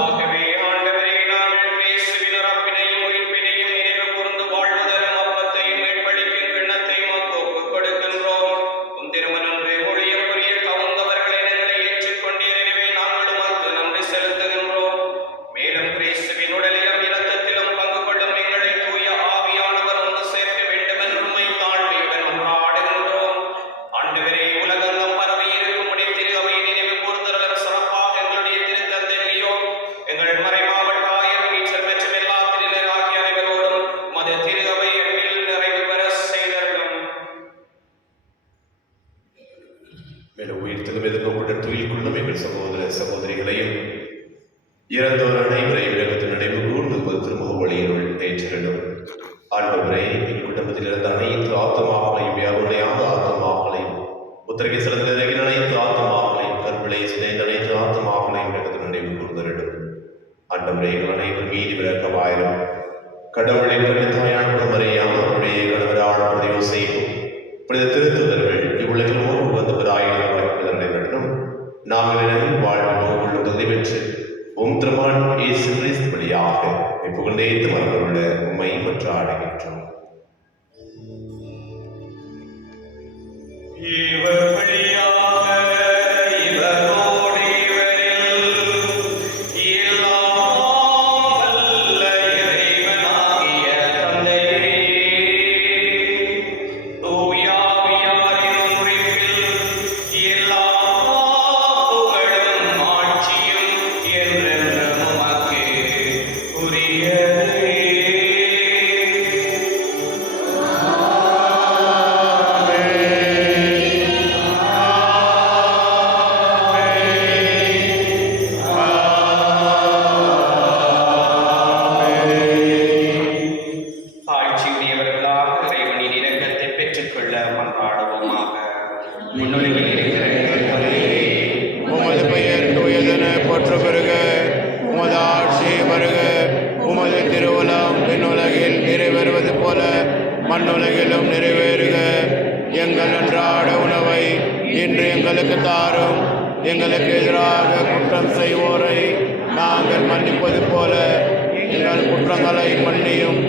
ஆகவே ஆண்டவரே, நாங்கள் கிறிஸ்துவின் இறப்பினையும் உயிர்ப்பினையும் நினைவு கூர்ந்து வாழ்வதரும் அப்பத்தையும் மீட்பளிக்கும் கிண்ணத்தையும் ஒப்புக் கொடுக்கின்றோம். உம் திருமணன்று ஊழியப்புரிய தகுந்தவர்களை எங்களை ஏற்றுக்கொண்டீர். எனவே நாங்கள் உமக்கு நன்றி செலுத்துகின்றோம். மேலும் கிறிஸ்துவின் உடலிலும் இரத்தத்திலும் பங்கு கொள்ளும் எங்களை தூய ஆவியானவர் ஒன்று சேர்க்க வேண்டும் என்று உம்மை தாழ்மையுடன் மன்றாடுகின்றோம். ஆண்டவரே, உலகெங்கும் பரவி இருக்கும் உடைய திரு அவையை நினைவு கூர்ந்தருளும். சிறப்பாக எங்களுடைய திருத்தந்தை லியோ, எங்கள் மறைமாவட்ட ஆயர் பீட்டர் மற்றும் எல்லா திருநராகிய அனைவரோடும் மது திரு அவை எம்மில் நிறைவு பெற செய்தருளும். மேலும் உயிர்த்தலும் எதிர்நோக்குடன் துயில் கொள்ளும் எங்கள் சகோதர சகோதரிகளையும் இறந்தோர் அனைவரையும் உலகத்தின் நினைவு கூர்ந்து உமது திருமுக வழியினுள் ஏற்றிடும். ஆண்டவரே, எங்கள் குடும்பத்தில் இருந்த அனைத்து ஆத்மாக்களையும், யாருடையாத ஆத்மாக்களையும், புத்திரகை சிறந்த அனைத்து ஆத்மாக்களையும், கற்பிளை சிதைந்த அனைத்து ஆத்மாக்களையும் உலகத்தின் நினைவு கூர்ந்தரிடும். ஆண்டவரே, எங்கள் அனைவரும் மீதி விளக்கமாயிரும். கடவுளின் கண்ணித்தாயான குணமறையாம் அவருடைய கணவரான செய்வோம். புனித திருத்துதர்கள் இவ்வுலகில் ஓர்வு வந்தவராயிரம் நடனும் நாங்கள் நினைவில் வாழ்வோம் உள்ள தகுதி பெற்று உம் திருமண் இயேசு கிறிஸ்து வழியாக புகழ்ந்தேத்து மரபுள்ள உம்மை மன்றாடுகின்றோம். இவர் வழியாக இவரோடு இவரில் எல்லாம் வல்ல இறைவனாகிய தந்தையே, தூய ஆவியாரின் ஒன்றிப்பில் எல்லா புகழும் ஆட்சியும் என்றென்றும் உமக்கே உரியதே. ஆட்சியுடையவர்களாக இறைவனின் இரக்கத்தை பெற்றுக்கொள்ள மன்றாடுவோமாக. முன்னுலகில் இருக்கிற எங்கள் தந்தையே, உமது பெயர் தூயதென போற்ற பெறுக. உமது ஆட்சி வருக. உமது திருவுளம் விண்ணுலகில் நிறைவேறுவது போல மண்ணுலகிலும் நிறைவேறுக. எங்கள் அன்றாட உணவை இன்று எங்களுக்கு தாரும். எங்களுக்கு எதிராக குற்றம் செய்வோரை நாங்கள் மன்னிப்பது போல எங்கள் குற்றங்களை மன்னியும்.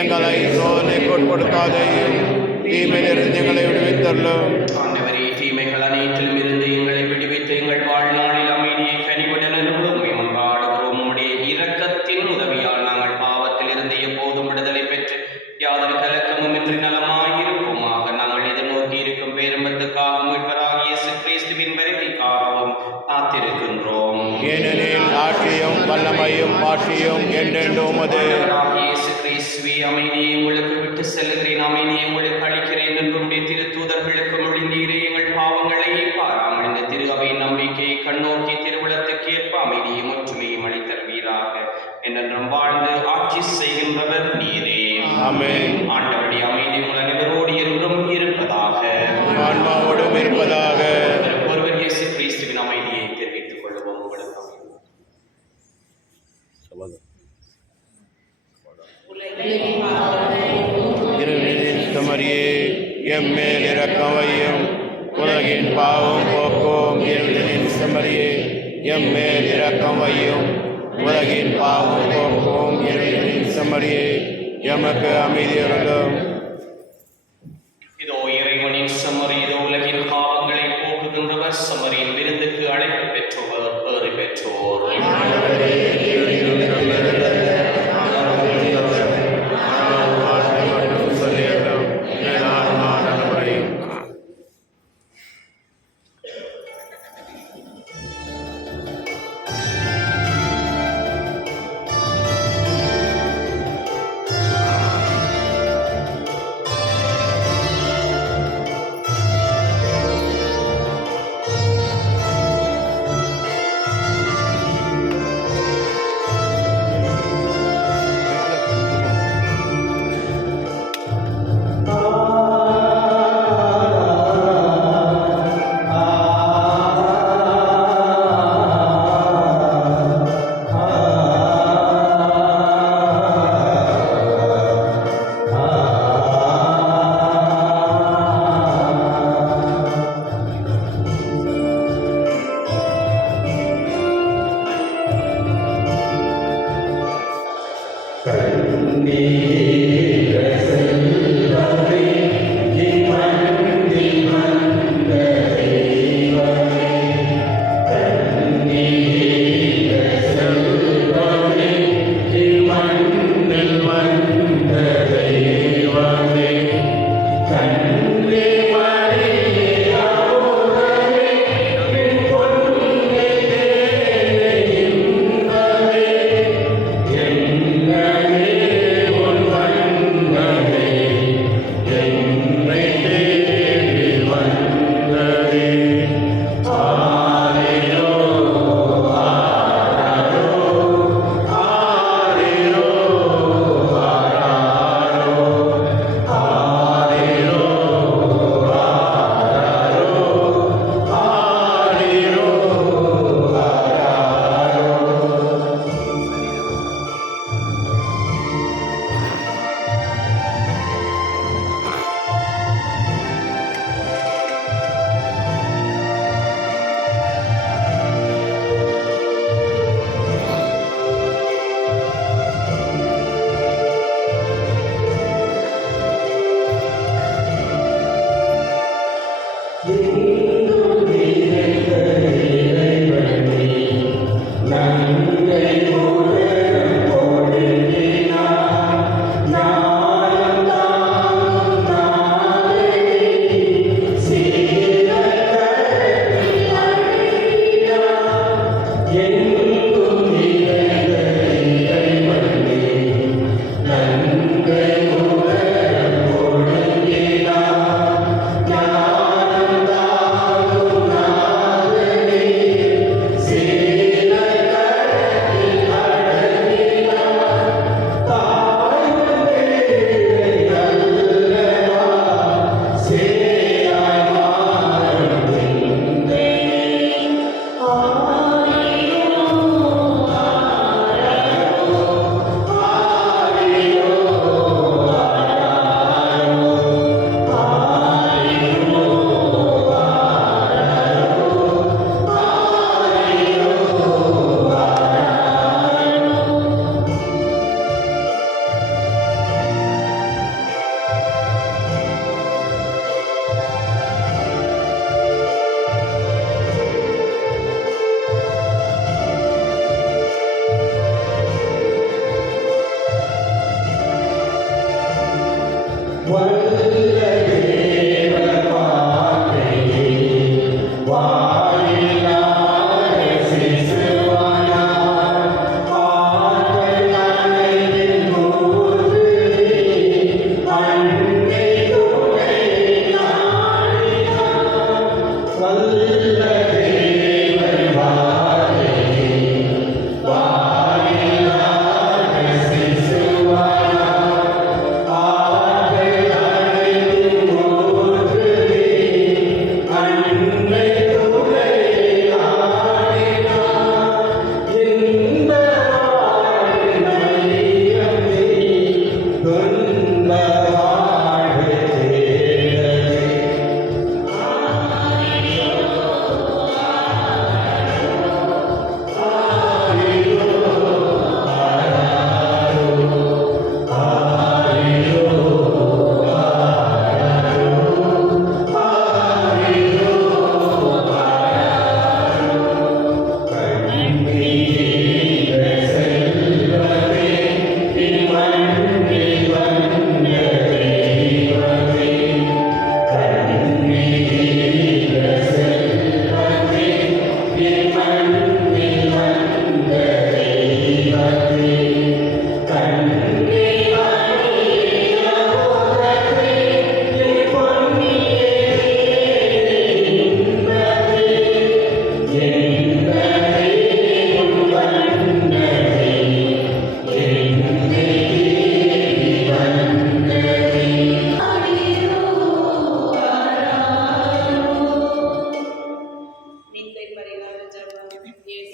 எங்களை சோதனைக்கு உட்படுத்தாதையும், தீமையிலிருந்து எங்களை விடுவித்தள்ளும். ஆண்டவரே, தீமைகள் அனைத்திலும் இருந்து எங்களை விடுவித்து எங்கள் வாழ்நாளில் அமைதியை கனிவுடனும் மன்றாடுகிறோம். உம்முடைய இரக்கத்தின் உதவியால் நாங்கள் பாவத்தில் இருந்து எப்போதும் விடுதலை பெற்று யாதொரு கலக்கமும் இன்றி நலமாயிருப்போமாக. நாங்கள் எதிர்நோக்கி இருக்கும் பேரம்பத்துக்காக மீட்பராகிய இயேசு கிறிஸ்துவின் வருகைக்காக காத்திருக்கின்றோம். ஏனெனில் ஆட்சியும் வல்லமையும் மாட்சியும் என்றென்றும் உமது. ஆண்டவராகிய இயேசு கிறிஸ்துவே, அமைதியை உங்களுக்கு விட்டு செல்கிறேன், அமைதியை உங்களுக்கு அளிக்கிறேன் என்றும் திரு தூதர்களுக்கு மொழிந்தீரே. எங்கள் பாவங்களை பாராமல் இந்த திரு அவை நம்பிக்கையை கண்ணோக்கி திருவிழத்துக்கு ஏற்ப அமைதியும் ஒற்றுமையும் அளித்தருவீராக. என்றென்றும் வாழ்ந்து ஆட்சி செய்கின்றவர் நீரே. ஆமென். ஆண்டவருடைய அமைதி உங்கள் அனைவரோடு என்றும் இருப்பதாக. ஆன்மாவோடும் இருப்பதாக. ஒருவர் இயேசு கிறிஸ்துவின் அமைதியை தெரிவித்துக் கொள்வோம். உங்களுக்கு அமைதி. இறைவனின் தமரியே, எம்மேல் இரக்கம் வையும். உலகின் பாவம் போக்கும் இறைவனின் செம்மறியே, எம்மேல் இரக்கம் வையும். உலகின் பாவம் போக்கும் இறைவனின் செம்மறியே, எமக்கு அமைதி அருளும். இதோ இறைவனின் செம்மறி, இதோ உலகின் பாவங்களை போக்குகின்றவர். செம்மறியின் விருந்துக்கு அழைப்பு பெற்றவர் பேறு பெற்றோர்.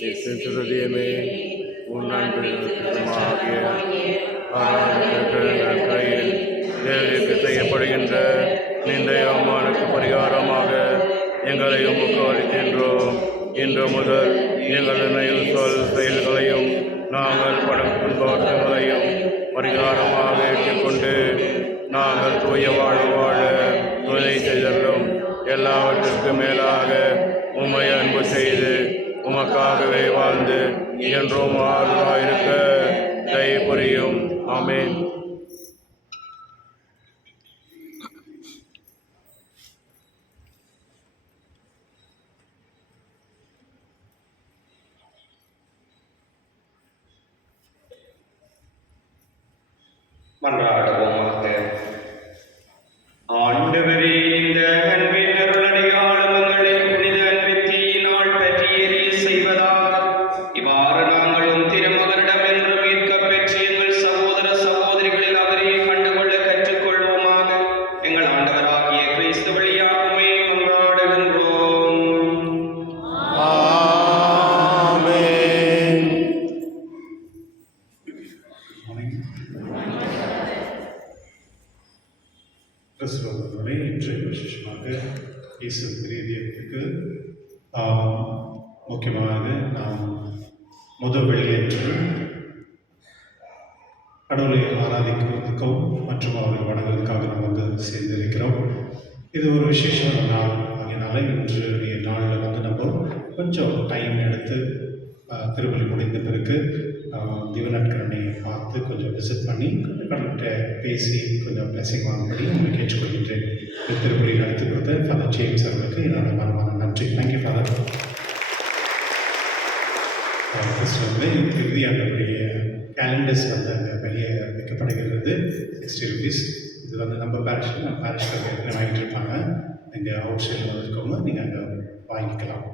சிறுதியமே உன் அன்பிற்குமாகிய கையில் தேவனுக்கு செய்யப்படுகின்ற நிந்தைய அவமானுக்கு பரிகாரமாக எங்களை உமக்கு அளிக்கின்றோம். இன்று முதல் எங்கள் நினைவு சொல் செயல்களையும் நாங்கள் படும் துன்பாட்டங்களையும் பரிகாரமாக ஏற்றுக்கொண்டு நாங்கள் தூய வாழ்வு வாழ துணை செய்தலும் எல்லாவற்றிற்கும் மேலாக உம்மை அன்பு செய்து உமக்காகவே வாழ்ந்து என்றும் ஆறுதலாயிருக்க தயவு புரியும். ஆமென். மன்றாடுவோமாக. ஆண்டவரே, இந்த அன்பின் அருளடையாளம் உங்களை புனித அன்பித்தினால் பற்றி எரிய செய்வதாக இவ்வாறு நாங்களும் திருமகனிடம் என்று மீட்கப் பெற்று எங்கள் சகோதர சகோதரிகளில் அவரையே கண்டுகொள்ள கற்றுக்கொள்வோமாக. எங்கள் ஆண்டவராகிய கிறிஸ்து வழியாகவே மன்றாடுகின்றோம். ஆமென். கிறிஸ்துவர்களே, இன்று விசேஷமாக இயேசு கிரீதியத்துக்கு முக்கியமாக நாம் முதல் வெள்ளியன்று கடவுளை ஆராதிக்கிறதுக்கும் மற்றும் அவரை வணங்குவதற்காக நாம் வந்து சேர்ந்திருக்கிறோம். இது ஒரு விசேஷமான நாள் ஆகியனால இன்றைய நாளில் வந்து நம்ம கொஞ்சம் டைம் எடுத்து திருப்பலி முடிந்த பிறகு திவநற்கரணையை பார்த்து கொஞ்சம் விசிட் பண்ணி கொஞ்சம் கடவுள்கிட்ட பேசி கொஞ்சம் பிளஸிங் வாங்கும்படி உங்களுக்கு கேட்டுக்கொள்கின்றேன். இந்த திருப்பலி நடத்தி கொடுத்த ஃபாதர் ஜேம்ஸ் அவர்களுக்கு என்னோட மனமான நன்றி. Thank you father. கிறிஸ்துவர்களே, இறுதியாளருடைய கேலண்டர்ஸ் வந்து அங்கே வெளியே வைக்கப்படுகிறது. 60 rupees. இது வந்து நம்ம பேரிஷில் ஏற்கனவே வாங்கிட்டு இருப்பாங்க. இங்கே அவுட் சைடில் வந்திருக்கவங்க நீங்கள் அங்கே வாங்கிக்கலாம்.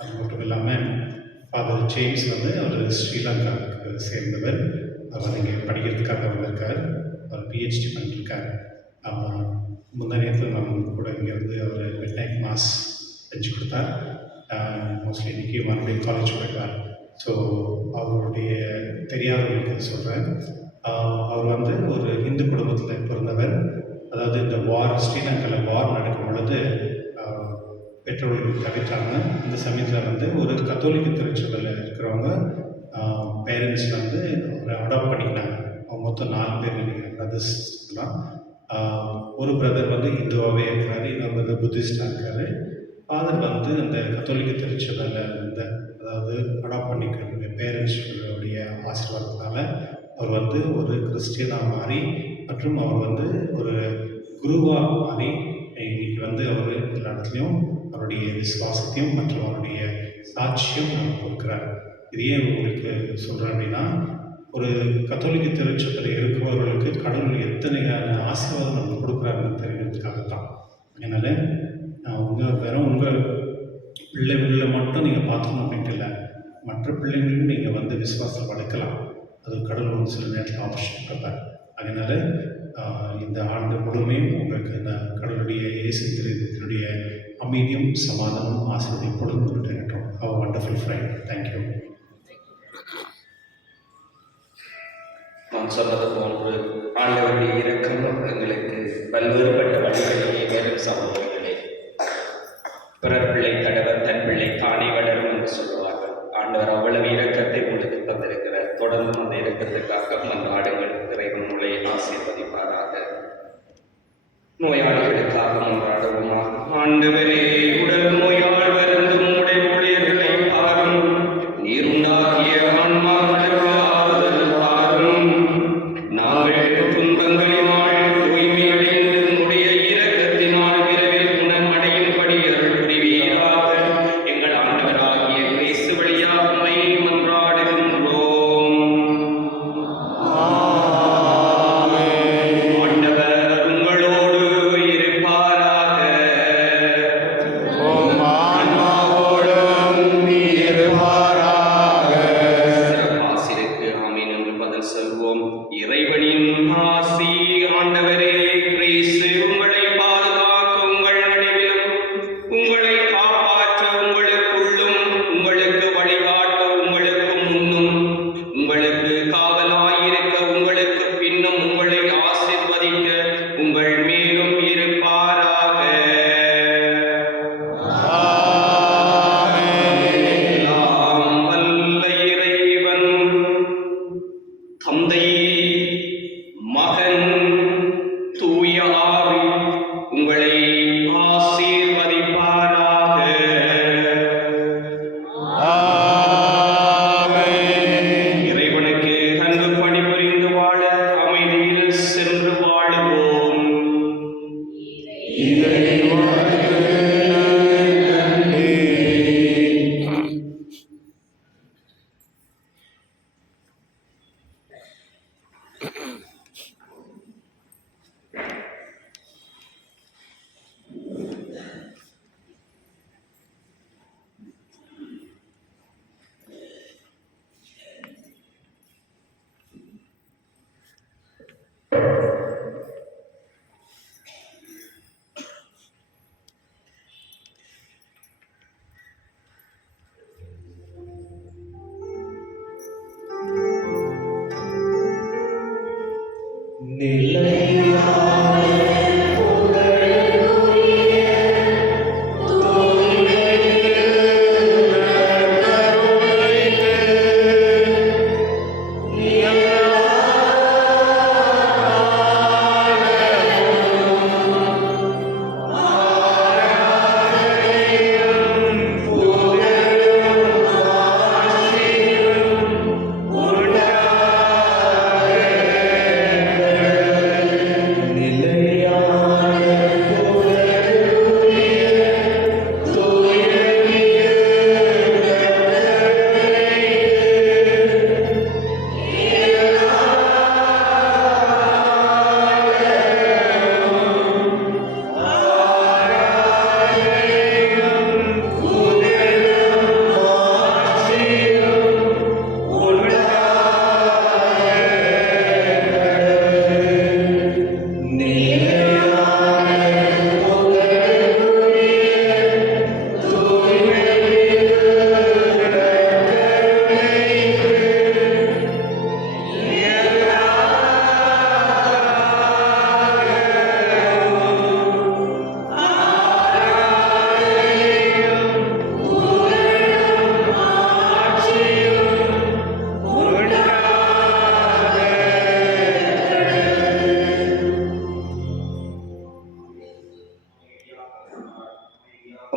அது மட்டும் இல்லாமல் ஃபாதர் ஜேம்ஸ் வந்து அவர் ஸ்ரீலங்காவுக்கு சேர்ந்தவர். அவர் இங்கே படிக்கிறதுக்காக வந்திருக்கார். அவர் பிஹெச்டி பண்ணியிருக்கார். முந்தானேற்று நம்ம கூட இங்கேருந்து அவர் மிட் நைட் மாஸ் செஞ்சு கொடுத்தார். மோஸ்ட்லி இன்றைக்கி மறுபடியும் காலேஜ் போயிட்டார். ஸோ அவருடைய தெரியாதவர்களுக்கு சொல்கிறேன். அவர் வந்து ஒரு இந்து குடும்பத்தில் பிறந்தவர். அதாவது இந்த ஸ்ரீலங்காவில் வார் நடக்கும் பொழுது பெற்றோர்கள் தவிர்த்தாங்க. இந்த சமயத்தில் வந்து ஒரு கத்தோலிக்க திருச்சபையில் இருக்கிறவங்க பேரண்ட்ஸ் வந்து அவரை அடாப்ட் பண்ணிக்கினாங்க. அவங்க மொத்தம் 4 பேர் நினைக்கிறேன், பிரதர்ஸ்லாம். ஒரு பிரதர் வந்து இந்துவாகவே இருக்கிறாரு, இன்னொரு பிரதர் புத்திஸ்டாக இருக்கார். ஃபாதர் வந்து அந்த கத்தோலிக்க திருச்சபையில் இருந்த, அதாவது அடாப்ட் பண்ணிக்கிற பேரண்ட்ஸுடைய ஆசீர்வாதத்தினால அவர் வந்து ஒரு கிறிஸ்டியனாக மாறி மற்றும் அவர் வந்து ஒரு குருவாக மாறி இன்னைக்கு வந்து அவர் எல்லா இடத்துலையும் அவருடைய விசுவாசத்தையும் மற்றும் அவருடைய சாட்சியம் நமக்கு கொடுக்குறார். இதையே உங்களுக்கு சொல்கிறேன் அப்படின்னா, ஒரு கத்தோலிக்க திருச்சபையில் இருக்கிறவர்களுக்கு கடவுள் எத்தனையான ஆசீர்வாதம் நமக்கு கொடுக்குறாருன்னு தெரிகிறதுக்காகத்தான். அதனால் உங்கள் பிள்ளைகளில் மட்டும் நீங்கள் பார்த்துக்கணும் அப்படின்ட்டு இல்லை, மற்ற பிள்ளைங்களும் நீங்கள் வந்து விசுவாசத்தை வளர்க்கலாம். அது கடவுள் வந்து சில நேரத்தில் ஆப்ஷன் கொடுப்பார். அதனால் இந்த ஆண்டு முழுமையும் உங்களுக்கு இந்த கடவுளுடைய இயேசு திருடைய அமைதியும் சமாதானமும் ஆசீர்வாதம் எப்பொழுதும் இருக்கட்டும். How a wonderful Friday. Thank you. நான் சொன்னது போன்று ஆண்டவருடைய இரக்கம் எங்களுக்கு பல்வேறுபட்ட வழிகளிலே வேறும் சகோதரர்களே. பிறர் பிள்ளை தடவர் தன் பிள்ளை தானே வளரும் என்று சொல்லுவார்கள். ஆண்டவர் அவ்வளவு இரக்கத்தை உங்களுக்கு தந்திருக்கிறார். தொடர்ந்து அந்த இரக்கத்துக்காக மன்றாடுங்கள். இறைவன் உங்களை ஆசீர்வதிப்பாராக. நோயாளிகளுக்காக மன்றாடுவோமா. ஆண்டவரே, உடல் நோயால் வருந்தும் உடைய ஊழியர்களை பாரும். நீர் உண்டாகிய ஆன்மாக்களுக்கு ஆறுதல் தாரும். நாங்கள் துன்பங்களினால் தூய்மையடைந்து உடைய இரக்கத்தினால் விரைவில் குணமடையும்படி அருள் புரிவீராக. எங்கள் ஆண்டவராகிய கிறிஸ்து வழியாக உம்மை மன்றாடுகின்றோம். ஆண்டவர் உங்களோடு இருப்பாராக.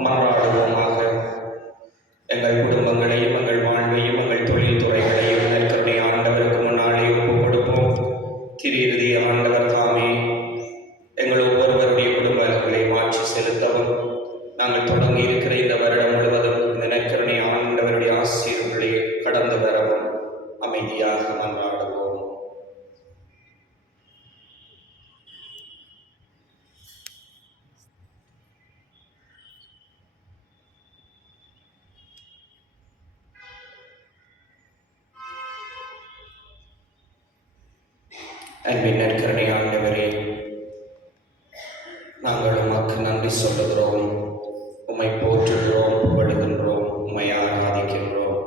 மன்றாடுவோமாக. எங்கள் குடும்பங்களையும் எங்கள் வாழ்வையும் எங்கள் தொழில் துறைகளையும் நற்கருணை ஆண்டவருக்கு முன்னாலே ஒப்புக் கொடுப்போம். திரு இருதய ஆண்டவர் தாமே எங்கள் ஒவ்வொருவருடைய குடும்பங்களை மாற்றி செலுத்தவும், நாங்கள் தொடங்கி இருக்கிற இந்த வருடம் முழுவதும் இந்த நற்கருணை ஆண்டவருடைய ஆசீர்வாதங்களை கடந்து வரவும் அமைதியாக மன்றாடுவோம். அன்பின் நற்கருணை ஆண்டவரே, நாங்கள் உமக்கு நன்றி சொல்லுகிறோம், உம்மை போற்றுகிறோம், புகழுகின்றோம், உம்மை ஆராதிக்கின்றோம்.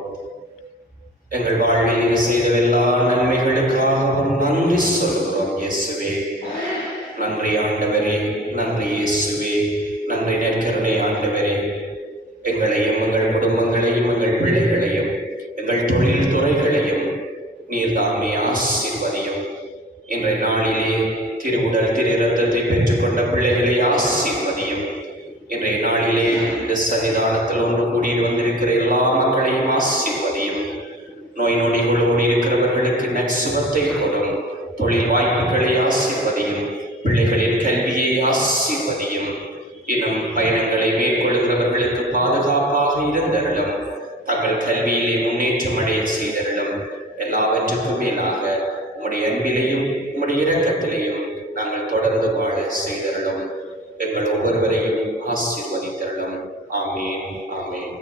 எங்கள் வாழ்வில் நீர் செய்த எல்லா நன்மைகளுக்காகவும் நன்றி சொல்கிறோம் இயேசுவே. நன்றி ஆண்டவரே, நன்றி இயேசுவே, நன்றி நற்கருணை ஆண்டவரே. எங்களையும் எங்கள் குடும்பங்களையும் எங்கள் பிள்ளைகளையும் எங்கள் தொழில் துறைகளையும் நீர் தாமே ஆசீர்வதியும். இன்றைய நாளிலே திருவுடல் திரு இரத்தத்தை பெற்றுக்கொண்ட பிள்ளைகளை ஆசீர்வதியும். இன்றைய நாளிலே இந்த சன்னிதானத்தில் ஒன்று கூடி வந்திருக்கிற எல்லா மக்களையும் ஆசீர்வதியும். நோய் நொடிகளோடு இருக்கிறவர்களுக்கு நற்சுகத்தை கொடும். தொழில் வாய்ப்புகளை ஆசீர்வதியும். பிள்ளைகளின் கல்வியை ஆசீர்வதியும். இன்னும் பயணங்களை மேற்கொள்கிறவர்களுக்கு பாதுகாப்பாக இருந்தருளும். தங்கள் கல்வியிலே முன்னேற்றம் அடைய செய்தருளும். எல்லாவற்றுக்கும் மேலாக உம்முடைய அன்பிலையும் உம்முடைய இரக்கத்திலையும் நாங்கள் தொடர்ந்து வாழ செய்தருளும். எங்கள் ஒவ்வொருவரையும் ஆசீர்வதித்தருளும். ஆமீன், ஆமீன்.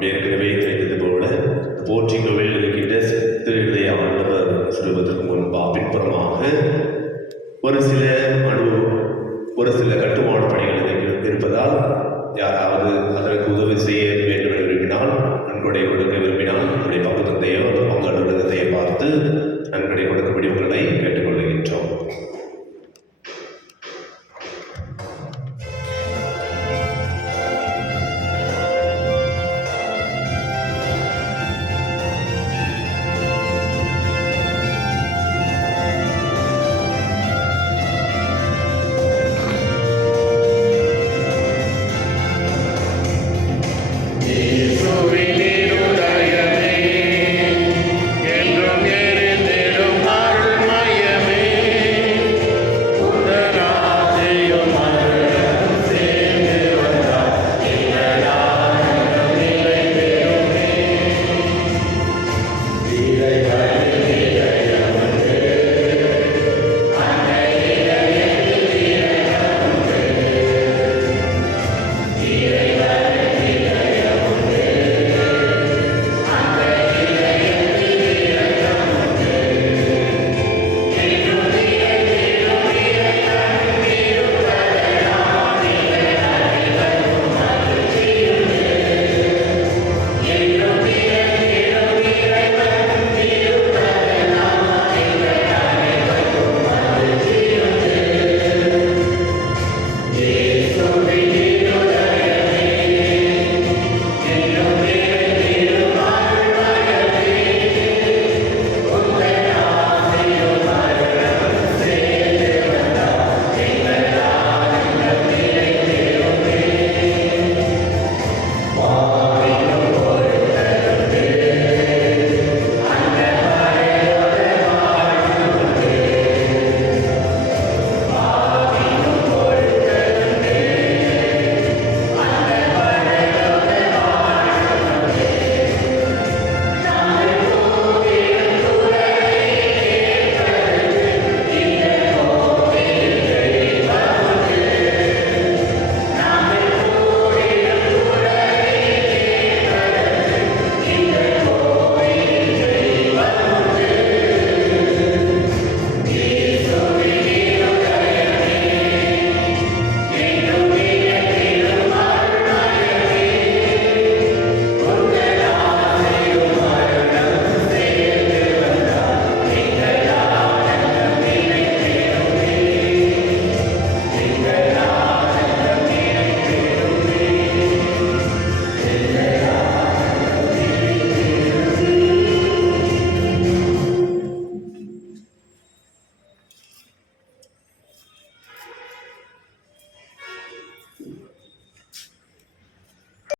அப்படி ஏற்கனவே தெரிந்தது போல போற்றிக்கோவில் இருக்கின்ற திருடைய ஆண்டவர் சிறுவதற்கு முன்பா பின்புறமாக ஒரு சில கட்டுமான